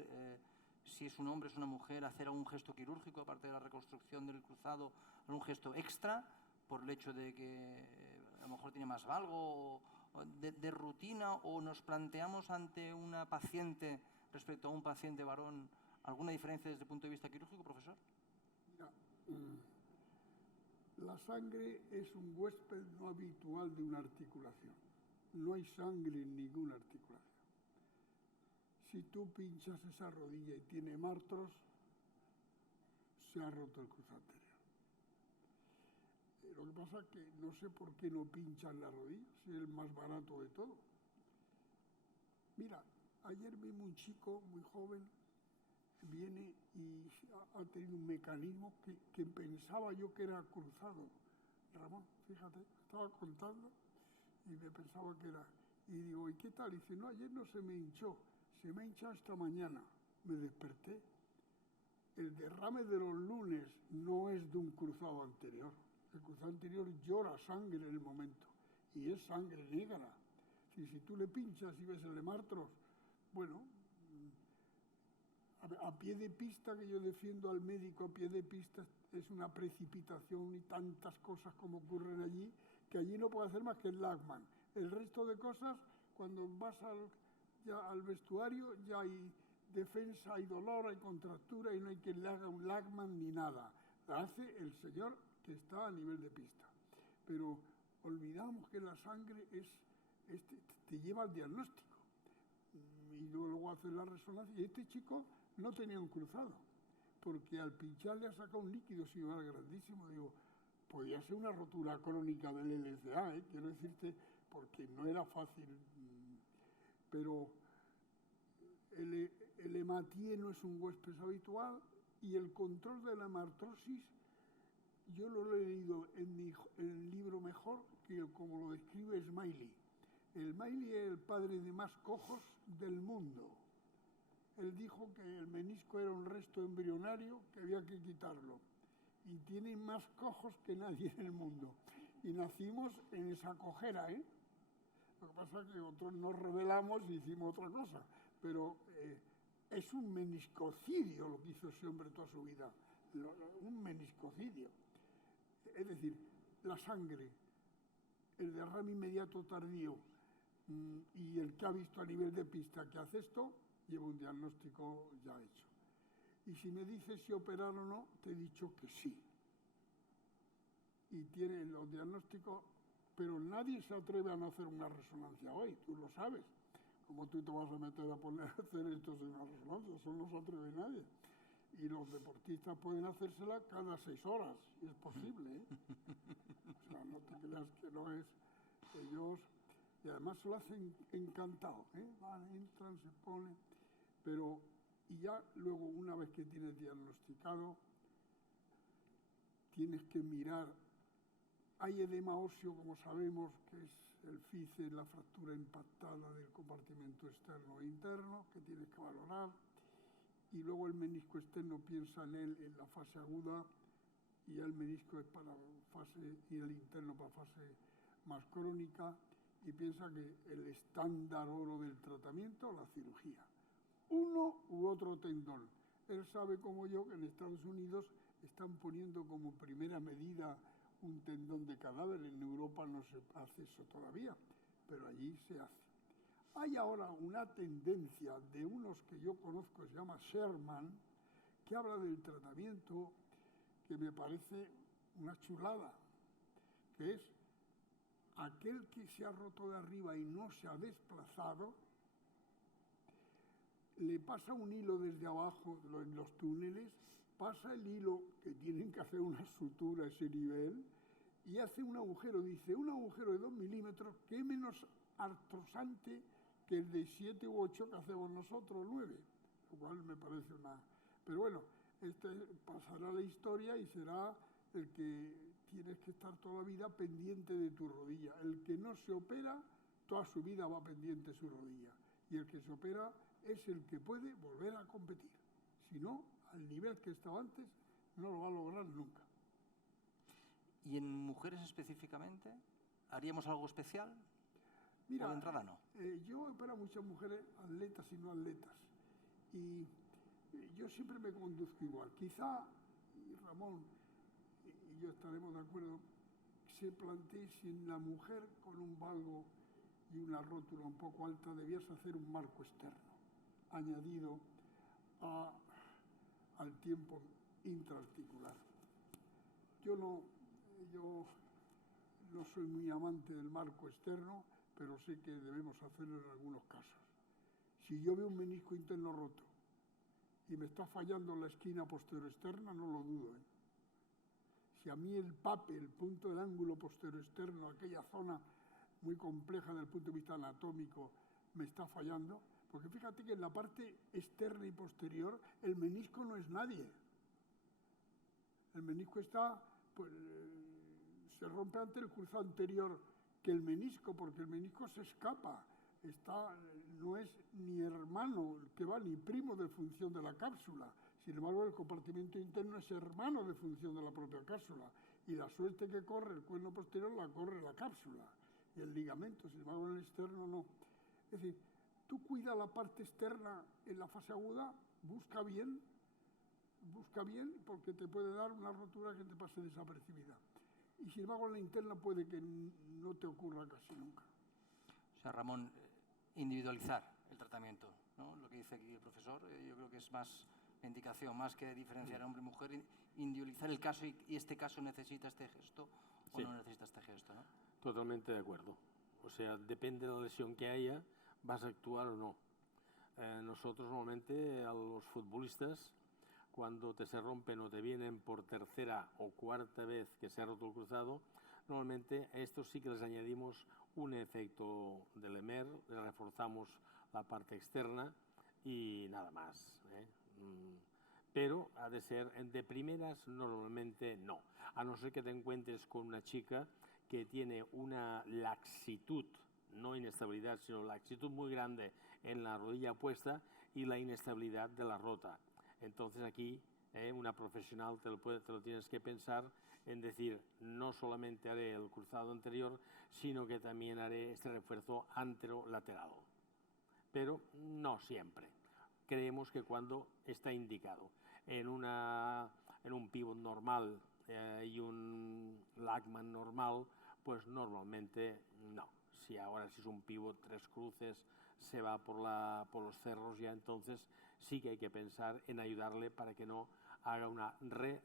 si es un hombre, es una mujer, hacer algún gesto quirúrgico aparte de la reconstrucción del cruzado, algún gesto extra por el hecho de que a lo mejor tiene más valgo de rutina, o nos planteamos ante una paciente respecto a un paciente varón alguna diferencia desde el punto de vista quirúrgico, profesor? Mira, la sangre es un huésped no habitual de una articulación. No hay sangre en ninguna articulación. Si tú pinchas esa rodilla y tiene martros, se ha roto el cruzado anterior. Lo que pasa es que no sé por qué no pinchan la rodilla, si es el más barato de todo. Mira, ayer vimos un chico muy joven, viene y ha tenido un mecanismo que pensaba yo que era cruzado. Ramón, fíjate, estaba contando y me pensaba que era. Y digo, ¿y qué tal? Y dice, no, ayer no se me hinchó, se me ha hinchado esta mañana. Me desperté. El derrame de los lunes no es de un cruzado anterior. El cruzado anterior llora sangre en el momento y es sangre negra. Si tú le pinchas y ves el de martros, bueno, a pie de pista, que yo defiendo al médico a pie de pista, es una precipitación y tantas cosas como ocurren allí, que allí no puede hacer más que el Lachman. El resto de cosas, cuando vas al vestuario, ya hay defensa, hay dolor, hay contractura y no hay quien le haga un Lachman ni nada. La hace el señor que está a nivel de pista. Pero olvidamos que la sangre te lleva al diagnóstico. Y luego hacer la resonancia. Y este chico no tenía un cruzado, porque al pinchar le ha sacado un líquido sinusal grandísimo. Digo, podía ser una rotura crónica del LCA, quiero decirte, porque no era fácil. Pero el hematie no es un huésped habitual, y el control de la hemartrosis yo lo he leído en el libro mejor que como lo describe Smiley. El Smiley es el padre de más cojos del mundo. Él dijo que el menisco era un resto embrionario que había que quitarlo. Y tiene más cojos que nadie en el mundo. Y nacimos en esa cojera, ¿eh? Lo que pasa es que otros nos rebelamos y hicimos otra cosa. Pero es un meniscocidio lo que hizo ese hombre toda su vida. Un meniscocidio. Es decir, la sangre, el derrame inmediato tardío y el que ha visto a nivel de pista que hace esto, lleva un diagnóstico ya hecho. Y si me dices si operar o no, te he dicho que sí. y tiene los diagnósticos, pero nadie se atreve a no hacer una resonancia hoy, tú lo sabes. ¿Cómo tú te vas a meter a poner a hacer esto sin una resonancia? Eso no se atreve nadie. Y los deportistas pueden hacérsela cada 6 horas, y es posible, ¿eh? O sea, no te creas que no es. Ellos, y además se lo hacen encantado, ¿eh? Van, entran, se ponen, pero, y ya luego, una vez que tienes diagnosticado, tienes que mirar. Hay edema óseo, como sabemos, que es el FICE, la fractura impactada del compartimento externo e interno, que tienes que valorar. Y luego el menisco externo piensa en él en la fase aguda y el menisco es para fase, y el interno para fase más crónica, y piensa que el estándar oro del tratamiento, la cirugía. Uno u otro tendón. Él sabe como yo que en Estados Unidos están poniendo como primera medida un tendón de cadáver. En Europa no se hace eso todavía, pero allí se hace. Hay ahora una tendencia de unos que yo conozco, se llama Sherman, que habla del tratamiento que me parece una chulada, que es aquel que se ha roto de arriba y no se ha desplazado, le pasa un hilo desde abajo en los túneles, pasa el hilo, que tienen que hacer una sutura a ese nivel, y hace un agujero, dice, un agujero de 2 milímetros, que es menos artrosante que el de 7 u 8 que hacemos nosotros, 9, lo cual me parece una... Pero bueno, este pasará a la historia y será el que tienes que estar toda la vida pendiente de tu rodilla. El que no se opera, toda su vida va pendiente de su rodilla. Y el que se opera es el que puede volver a competir. Si no, al nivel que estaba antes, no lo va a lograr nunca. ¿Y en mujeres específicamente? ¿Haríamos algo especial? Mira, ¿O de entrada no? Yo opero a muchas mujeres, atletas y no atletas. Y yo siempre me conduzco igual. Quizá, y Ramón y yo estaremos de acuerdo, se plantee si en la mujer con un valgo y una rótula un poco alta debías hacer un marco externo, añadido al tiempo intraarticular. Yo no soy muy amante del marco externo, pero sé que debemos hacerlo en algunos casos. Si yo veo un menisco interno roto y me está fallando la esquina posterior externa, no lo dudo, ¿eh? Si a mí el PAPE, el punto del ángulo posterior externo, aquella zona muy compleja desde el punto de vista anatómico, me está fallando, porque fíjate que en la parte externa y posterior el menisco no es nadie. El menisco está, pues, se rompe ante el cruzado anterior que el menisco, porque el menisco se escapa, no es ni hermano que va ni primo de función de la cápsula. Sin embargo, el compartimento interno es hermano de función de la propia cápsula, y la suerte que corre el cuerno posterior la corre la cápsula y el ligamento. Sin embargo, en el externo no. Es decir, tú cuida la parte externa en la fase aguda, busca bien, porque te puede dar una rotura que te pase desapercibida. Y sin embargo, en la interna puede que no te ocurra casi nunca. O sea, Ramón, individualizar el tratamiento, ¿no? Lo que dice aquí el profesor, yo creo que es más la indicación, más que diferenciar hombre y mujer, individualizar el caso, y este caso necesita este gesto o no necesita este gesto, ¿no? Totalmente de acuerdo. O sea, depende de la lesión que haya, vas a actuar o no. Nosotros normalmente a los futbolistas, cuando se rompen o te vienen por tercera o cuarta vez que se ha roto el cruzado, normalmente a estos sí que les añadimos un efecto de Lemer, le reforzamos la parte externa y nada más, ¿eh? Pero ha de ser de primeras, normalmente no. A no ser que te encuentres con una chica que tiene una laxitud, no inestabilidad, sino laxitud muy grande en la rodilla puesta y la inestabilidad de la rota. Entonces aquí una profesional te lo tienes que pensar en decir, no solamente haré el cruzado anterior, sino que también haré este refuerzo anterolateral. Pero no siempre. Creemos que cuando está indicado en un pivot normal y un Lachman normal, pues normalmente no. Si es un pivot 3 cruces, se va por los cerros, ya entonces sí que hay que pensar en ayudarle para que no haga una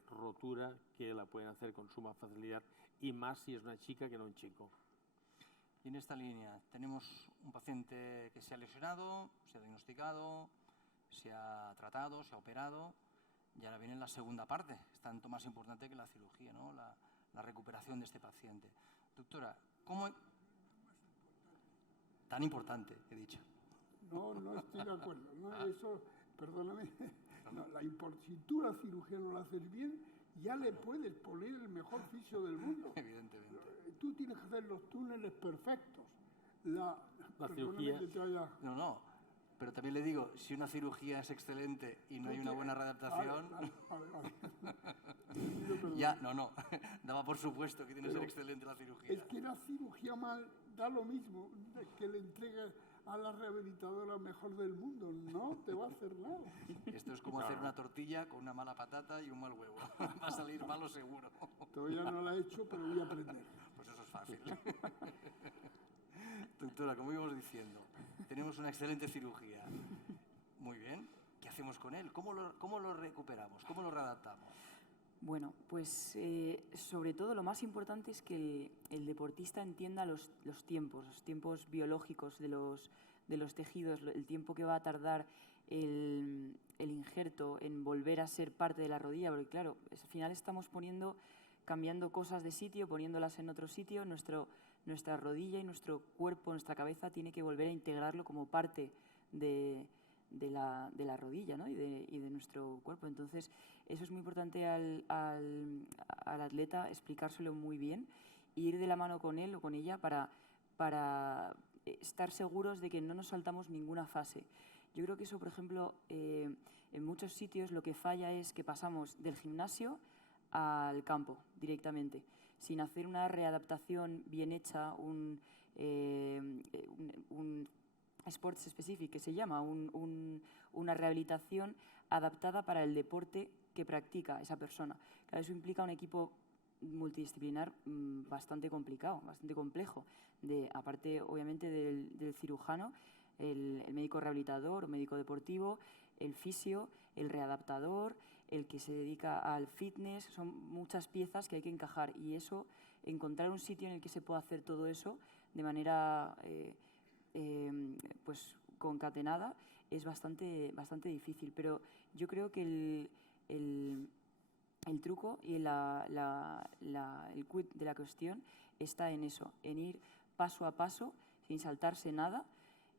rotura que la pueden hacer con suma facilidad y más si es una chica que no un chico. Y en esta línea tenemos un paciente que se ha lesionado, se ha diagnosticado, se ha tratado, se ha operado, y ahora viene la segunda parte, es tanto más importante que la cirugía, ¿no? La recuperación de este paciente. Doctora, ¿cómo? Tan importante, he dicho. No, no estoy de acuerdo. No, eso, perdóname, no, si tú la cirugía no la haces bien, ya le puedes poner el mejor fisio del mundo. Evidentemente. Tú tienes que hacer los túneles perfectos. Perdóname cirugía. que te haya... No, pero también le digo, si una cirugía es excelente y no hay una buena readaptación... Ya, no, daba por supuesto que tiene que ser excelente la cirugía. Es que la cirugía mal da lo mismo que le entregues a la rehabilitadora mejor del mundo. No te va a hacer nada. Esto es como hacer una tortilla con una mala patata y un mal huevo. Va a salir malo seguro. Todavía no la he hecho, pero voy a aprender. Pues eso es fácil. Doctora, como íbamos diciendo, tenemos una excelente cirugía. Muy bien. ¿Qué hacemos con él? ¿Cómo lo recuperamos? ¿Cómo lo readaptamos? Bueno, pues sobre todo lo más importante es que el deportista entienda los tiempos biológicos de los tejidos, el tiempo que va a tardar el injerto en volver a ser parte de la rodilla, porque claro, al final estamos cambiando cosas de sitio, poniéndolas en otro sitio, nuestra rodilla y nuestro cuerpo, nuestra cabeza tiene que volver a integrarlo como parte de la rodilla, ¿no? y de nuestro cuerpo. Entonces, eso es muy importante al atleta explicárselo muy bien e ir de la mano con él o con ella para estar seguros de que no nos saltamos ninguna fase. Yo creo que eso, por ejemplo, en muchos sitios lo que falla es que pasamos del gimnasio al campo directamente, sin hacer una readaptación bien hecha, un sports specific, que se llama, una rehabilitación adaptada para el deporte que practica esa persona. Claro, eso implica un equipo multidisciplinar bastante complicado, bastante complejo. Aparte, obviamente, del cirujano, el médico rehabilitador o médico deportivo, el fisio, el readaptador, el que se dedica al fitness. Son muchas piezas que hay que encajar y eso, encontrar un sitio en el que se pueda hacer todo eso de manera pues concatenada es bastante difícil, pero yo creo que el truco y el quid de la cuestión está en eso, en ir paso a paso sin saltarse nada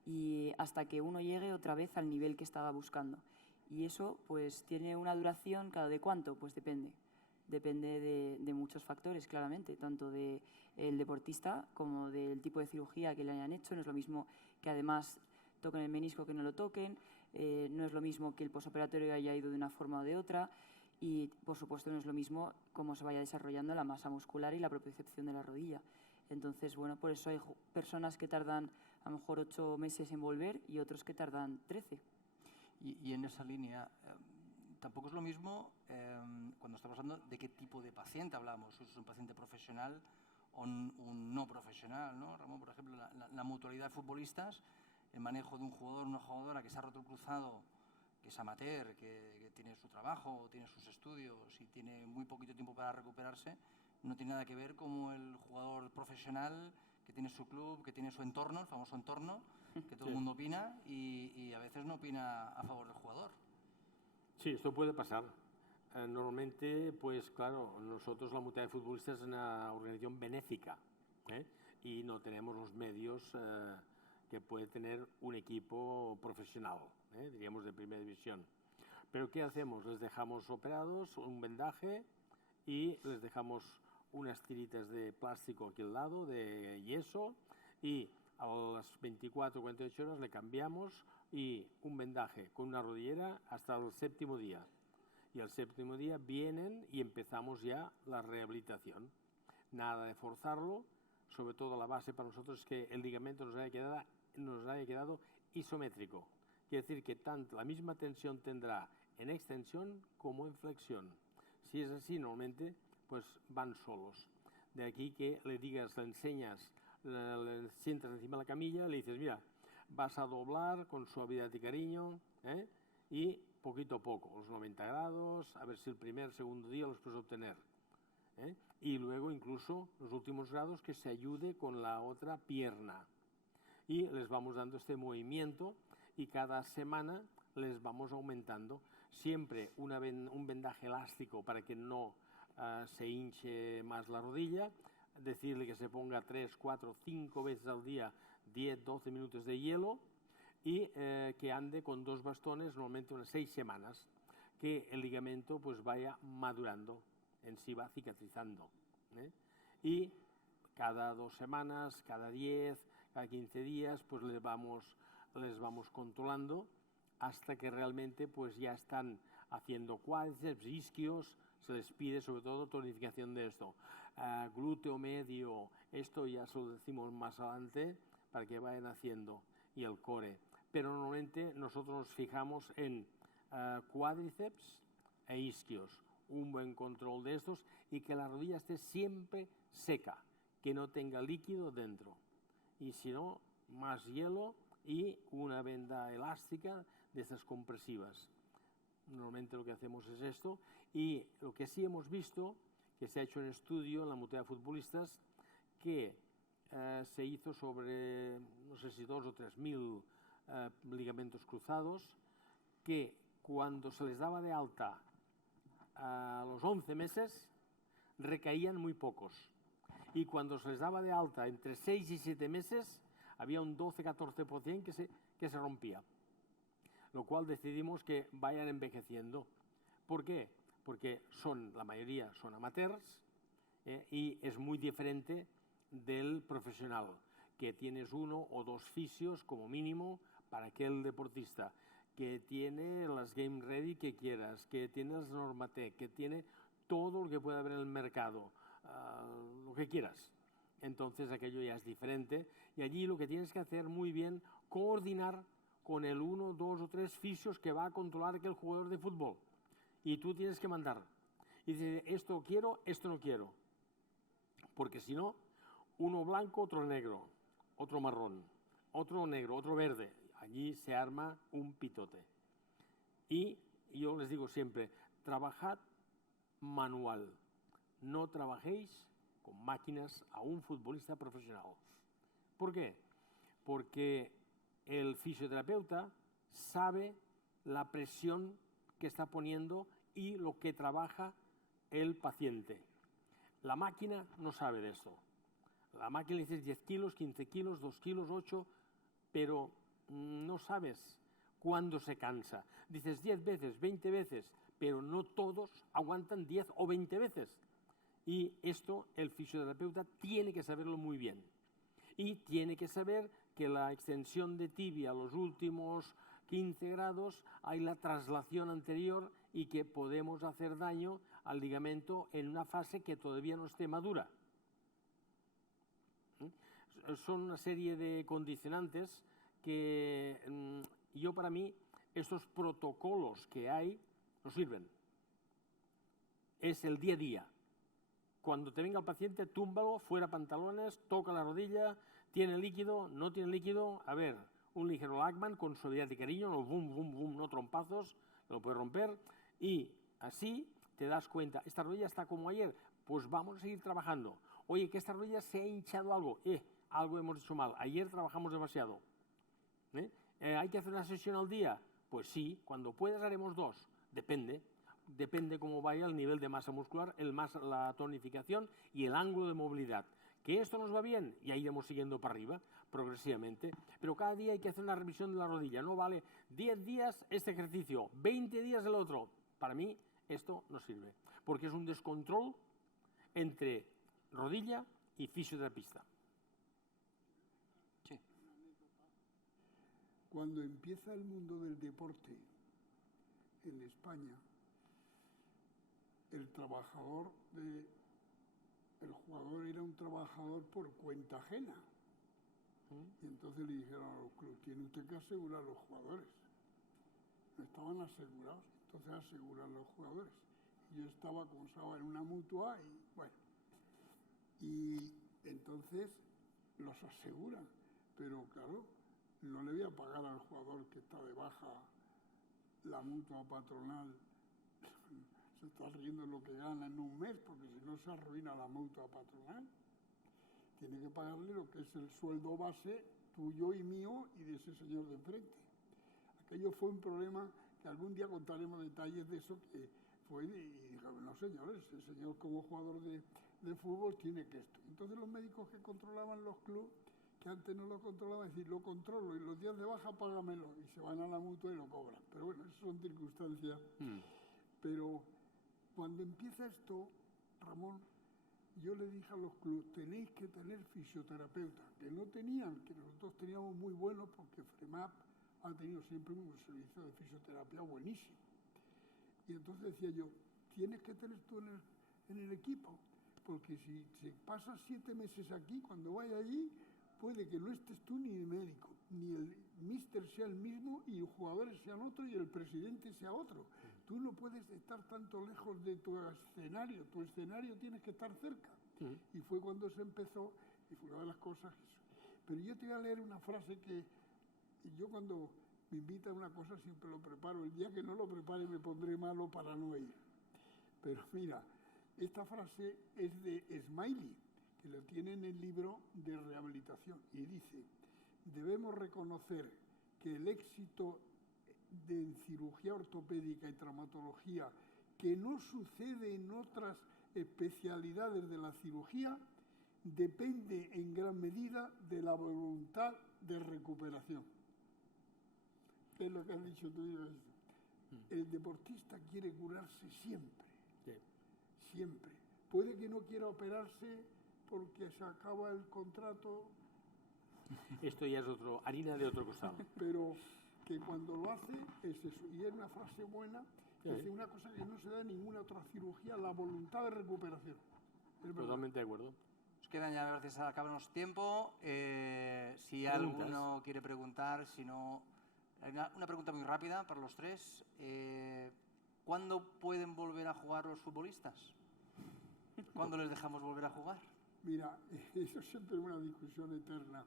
y hasta que uno llegue otra vez al nivel que estaba buscando. Y eso pues tiene una duración, ¿cada de cuánto? Pues depende de muchos factores, claramente, tanto del deportista como del tipo de cirugía que le hayan hecho. No es lo mismo que además toquen el menisco que no lo toquen, no es lo mismo que el posoperatorio haya ido de una forma o de otra y, por supuesto, no es lo mismo cómo se vaya desarrollando la masa muscular y la propiocepción de la rodilla. Entonces, bueno, por eso hay personas que tardan a lo mejor 8 meses en volver y otros que tardan 13. Y en esa línea, tampoco es lo mismo cuando estamos hablando de qué tipo de paciente hablamos. ¿Es un paciente profesional o un no profesional, ¿no? Ramón, por ejemplo, la mutualidad de futbolistas, el manejo de un jugador o una jugadora que se ha roto el cruzado, que es amateur, que tiene su trabajo, tiene sus estudios y tiene muy poquito tiempo para recuperarse, no tiene nada que ver como el jugador profesional que tiene su club, que tiene su entorno, el famoso entorno, que todo el mundo opina y a veces no opina a favor del jugador. Sí, esto puede pasar. Normalmente, pues claro, nosotros la Mutualidad de Futbolistas es una organización benéfica y no tenemos los medios que puede tener un equipo profesional, diríamos de primera división. Pero ¿qué hacemos? Les dejamos operados, un vendaje y les dejamos unas tiritas de plástico aquí al lado, de yeso, y a las 24 o 48 horas le cambiamos y un vendaje con una rodillera hasta el 7º día. Y al 7º día vienen y empezamos ya la rehabilitación. Nada de forzarlo, sobre todo la base para nosotros es que el ligamento nos haya quedado isométrico. Quiere decir que tanto la misma tensión tendrá en extensión como en flexión. Si es así, normalmente pues van solos. De aquí que le digas, le enseñas, le sientas encima de la camilla, le dices, mira, vas a doblar con suavidad y cariño, y poquito a poco, los 90 grados, a ver si el primer, segundo día los puedes obtener. Y luego incluso los últimos grados que se ayude con la otra pierna. Y les vamos dando este movimiento y cada semana les vamos aumentando. Siempre un vendaje elástico para que no se hinche más la rodilla, decirle que se ponga 3, 4, 5 veces al día, 10, 12 minutos de hielo y que ande con 2 bastones normalmente unas 6 semanas, que el ligamento pues vaya madurando, en sí va cicatrizando. Y cada 2 semanas, cada 10, cada 15 días, pues les vamos controlando hasta que realmente pues ya están haciendo cuádriceps, isquios, se les pide sobre todo tonificación de esto. Glúteo medio, esto ya se lo decimos más adelante para que vayan haciendo, y el core. Pero normalmente nosotros nos fijamos en cuádriceps e isquios, un buen control de estos y que la rodilla esté siempre seca, que no tenga líquido dentro. Y si no, más hielo y una venda elástica de estas compresivas. Normalmente lo que hacemos es esto, y lo que sí hemos visto, que se ha hecho un estudio en la mutua de futbolistas, que se hizo sobre, no sé si 2 o 3 mil ligamentos cruzados, que cuando se les daba de alta a los 11 meses, recaían muy pocos. Y cuando se les daba de alta entre 6 y 7 meses, había un 12-14% que se rompía. Lo cual decidimos que vayan envejeciendo. ¿Por qué? Porque la mayoría son amateurs y es muy diferente del profesional, que tienes 1 o 2 fisios como mínimo para aquel deportista, que tiene las Game Ready que quieras, que tiene las Normatec, que tiene todo lo que pueda haber en el mercado, lo que quieras. Entonces aquello ya es diferente y allí lo que tienes que hacer muy bien, coordinar con el 1, 2 o 3 fisios que va a controlar aquel jugador de fútbol. Y tú tienes que mandar. Y dices, esto quiero, esto no quiero. Porque si no, uno blanco, otro negro, otro marrón, otro negro, otro verde. Allí se arma un pitote. Y yo les digo siempre, trabajad manual. No trabajéis con máquinas a un futbolista profesional. ¿Por qué? Porque el fisioterapeuta sabe la presión que está poniendo y lo que trabaja el paciente. La máquina no sabe de esto. La máquina dice 10 kilos, 15 kilos, 2 kilos, 8, pero no sabes cuándo se cansa. Dices 10 veces, 20 veces, pero no todos aguantan 10 o 20 veces. Y esto el fisioterapeuta tiene que saberlo muy bien. Y tiene que saber que la extensión de tibia a los últimos 15 grados hay la traslación anterior y que podemos hacer daño al ligamento en una fase que todavía no esté madura. Son una serie de condicionantes que para mí, estos protocolos que hay no sirven. Es el día a día. Cuando te venga el paciente, túmbalo, fuera pantalones, toca la rodilla, tiene líquido, no tiene líquido. A ver, un ligero Lachman con suavidad y cariño, no boom, boom, boom, no trompazos, lo puedes romper. Y así te das cuenta, esta rodilla está como ayer, pues vamos a seguir trabajando. Oye, que esta rodilla se ha hinchado algo, algo hemos hecho mal, ayer trabajamos demasiado. ¿Hay que hacer una sesión al día? Pues sí, cuando puedas haremos 2, depende cómo vaya el nivel de masa muscular, la tonificación y el ángulo de movilidad. ¿Que esto nos va bien? Y ahí iremos siguiendo para arriba, progresivamente. Pero cada día hay que hacer una revisión de la rodilla. No vale 10 días este ejercicio, 20 días el otro. Para mí esto no sirve, porque es un descontrol entre rodilla y fisioterapista. Sí. Cuando empieza el mundo del deporte en España, el jugador era un trabajador por cuenta ajena. Y entonces le dijeron a los clubes, tiene usted que asegurar a los jugadores. No estaban asegurados, entonces aseguran los jugadores. Y yo estaba en una mutua y bueno. Y entonces los aseguran, pero claro, no le voy a pagar al jugador que está de baja la mutua patronal se está riendo lo que gana en un mes, porque si no se arruina la mutua patronal. Tiene que pagarle lo que es el sueldo base tuyo y mío y de ese señor de enfrente. Aquello fue un problema que algún día contaremos detalles de eso, que fue, y dijeron, no señores, el señor como jugador de fútbol tiene que esto. Entonces los médicos que controlaban los clubes, que antes no lo controlaban, decir, lo controlo y los días de baja págamelo, y se van a la mutua y lo cobran. Pero bueno, esas son circunstancias. Pero cuando empieza esto, Ramón, yo le dije a los clubes, tenéis que tener fisioterapeuta, que no tenían, que nosotros teníamos muy buenos, porque FREMAP ha tenido siempre un servicio de fisioterapia buenísimo. Y entonces decía yo, tienes que tener tú en el equipo, porque si pasas 7 meses aquí, cuando vaya allí, puede que no estés tú ni el médico, ni el míster sea el mismo, y los jugadores sean otro, y el presidente sea otro. Tú no puedes estar tanto lejos de tu escenario tienes que estar cerca. Y fue cuando se empezó, y fue una de las cosas. Pero yo te voy a leer una frase que yo cuando me invitan a una cosa siempre lo preparo. El día que no lo prepare me pondré malo para no ir. Pero mira, esta frase es de Smiley, que lo tiene en el libro de rehabilitación, y dice, debemos reconocer que el éxito de cirugía ortopédica y traumatología, que no sucede en otras especialidades de la cirugía, depende en gran medida de la voluntad de recuperación. ¿Qué es lo que has dicho tú? El deportista quiere curarse siempre, siempre. Puede que no quiera operarse porque se acaba el contrato. Esto ya es harina de otro costado. Pero que cuando lo hace es eso. Y es una frase buena, es una cosa que no se da en ninguna otra cirugía, la voluntad de recuperación. Totalmente de acuerdo. Nos quedan ya, a veces acabarnos tiempo. Si alguno quiere preguntar, si no... Una pregunta muy rápida para los tres. ¿Cuándo pueden volver a jugar los futbolistas? ¿Cuándo les dejamos volver a jugar? Mira, eso siempre es una discusión eterna.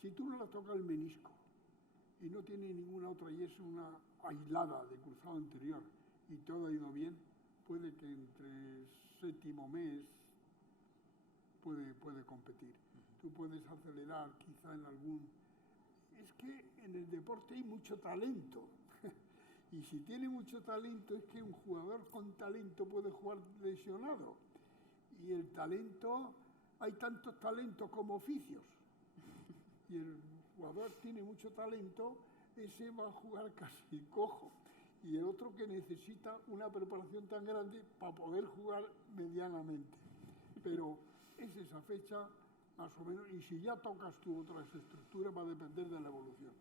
Si tú no la tocas el menisco y no tiene ninguna otra y es una aislada de cruzado anterior y todo ha ido bien, puede que entre 7º mes puede competir. Tú puedes acelerar quizá en algún... Es que en el deporte hay mucho talento. Y si tiene mucho talento, es que un jugador con talento puede jugar lesionado. Y el talento, hay tantos talentos como oficios. Y el jugador tiene mucho talento, ese va a jugar casi cojo. Y el otro que necesita una preparación tan grande para poder jugar medianamente. Pero es esa fecha, más o menos, y si ya tocas tú otras estructuras, va a depender de la evolución.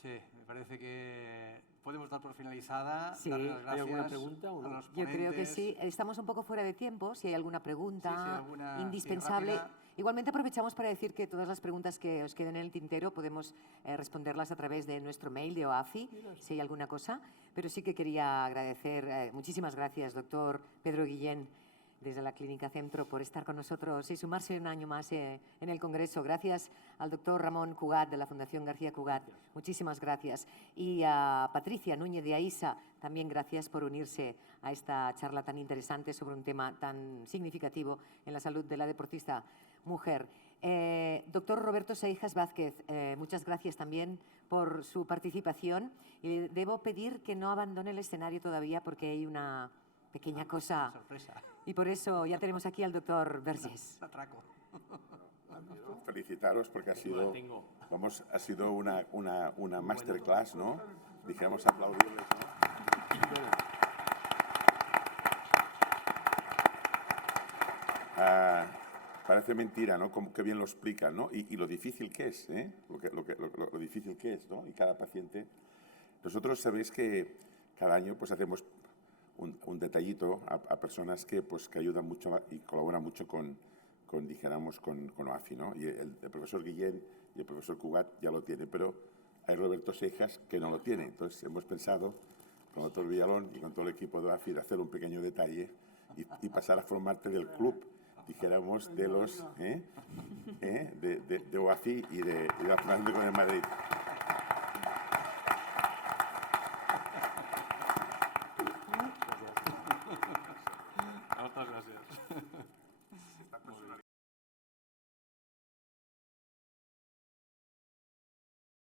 Sí, me parece que podemos dar por finalizada. Sí. ¿Hay alguna pregunta o no? Yo creo que sí. Estamos un poco fuera de tiempo. Si hay alguna pregunta alguna, indispensable. rápida. Igualmente aprovechamos para decir que todas las preguntas que os queden en el tintero podemos responderlas a través de nuestro mail de OAFI, si hay alguna cosa. Pero sí que quería agradecer, muchísimas gracias, doctor Pedro Guillén, desde la Clínica Centro, por estar con nosotros y sumarse un año más en el Congreso. Gracias al doctor Ramón Cugat, de la Fundación García Cugat. Muchísimas gracias. Y a Patricia Núñez de Aisa, también gracias por unirse a esta charla tan interesante sobre un tema tan significativo en la salud de la deportista mujer. Doctor Roberto Seijas Vázquez, muchas gracias también por su participación. Debo pedir que no abandone el escenario todavía porque hay una pequeña cosa. Sorpresa. Y por eso ya tenemos aquí al doctor Vergés. Atraco. Felicitaros porque ha sido, ha sido una masterclass, ¿no? Dijéramos aplaudirles, ¿no? Parece mentira, ¿no? Como que bien lo explican, ¿no? Y lo difícil que es, ¿eh? Lo difícil que es, ¿no? Y cada paciente. Nosotros sabéis que cada año pues hacemos un detallito a personas que ayudan mucho y colaboran mucho con OAFI, ¿no? Y el profesor Guillén y el profesor Cugat ya lo tienen, pero hay Roberto Seijas que no lo tiene. Entonces hemos pensado con el doctor Villalón y con todo el equipo de OAFI de hacer un pequeño detalle y pasar a formarte del club, dijéramos, de los de OAFI y de la Fundación de Madrid.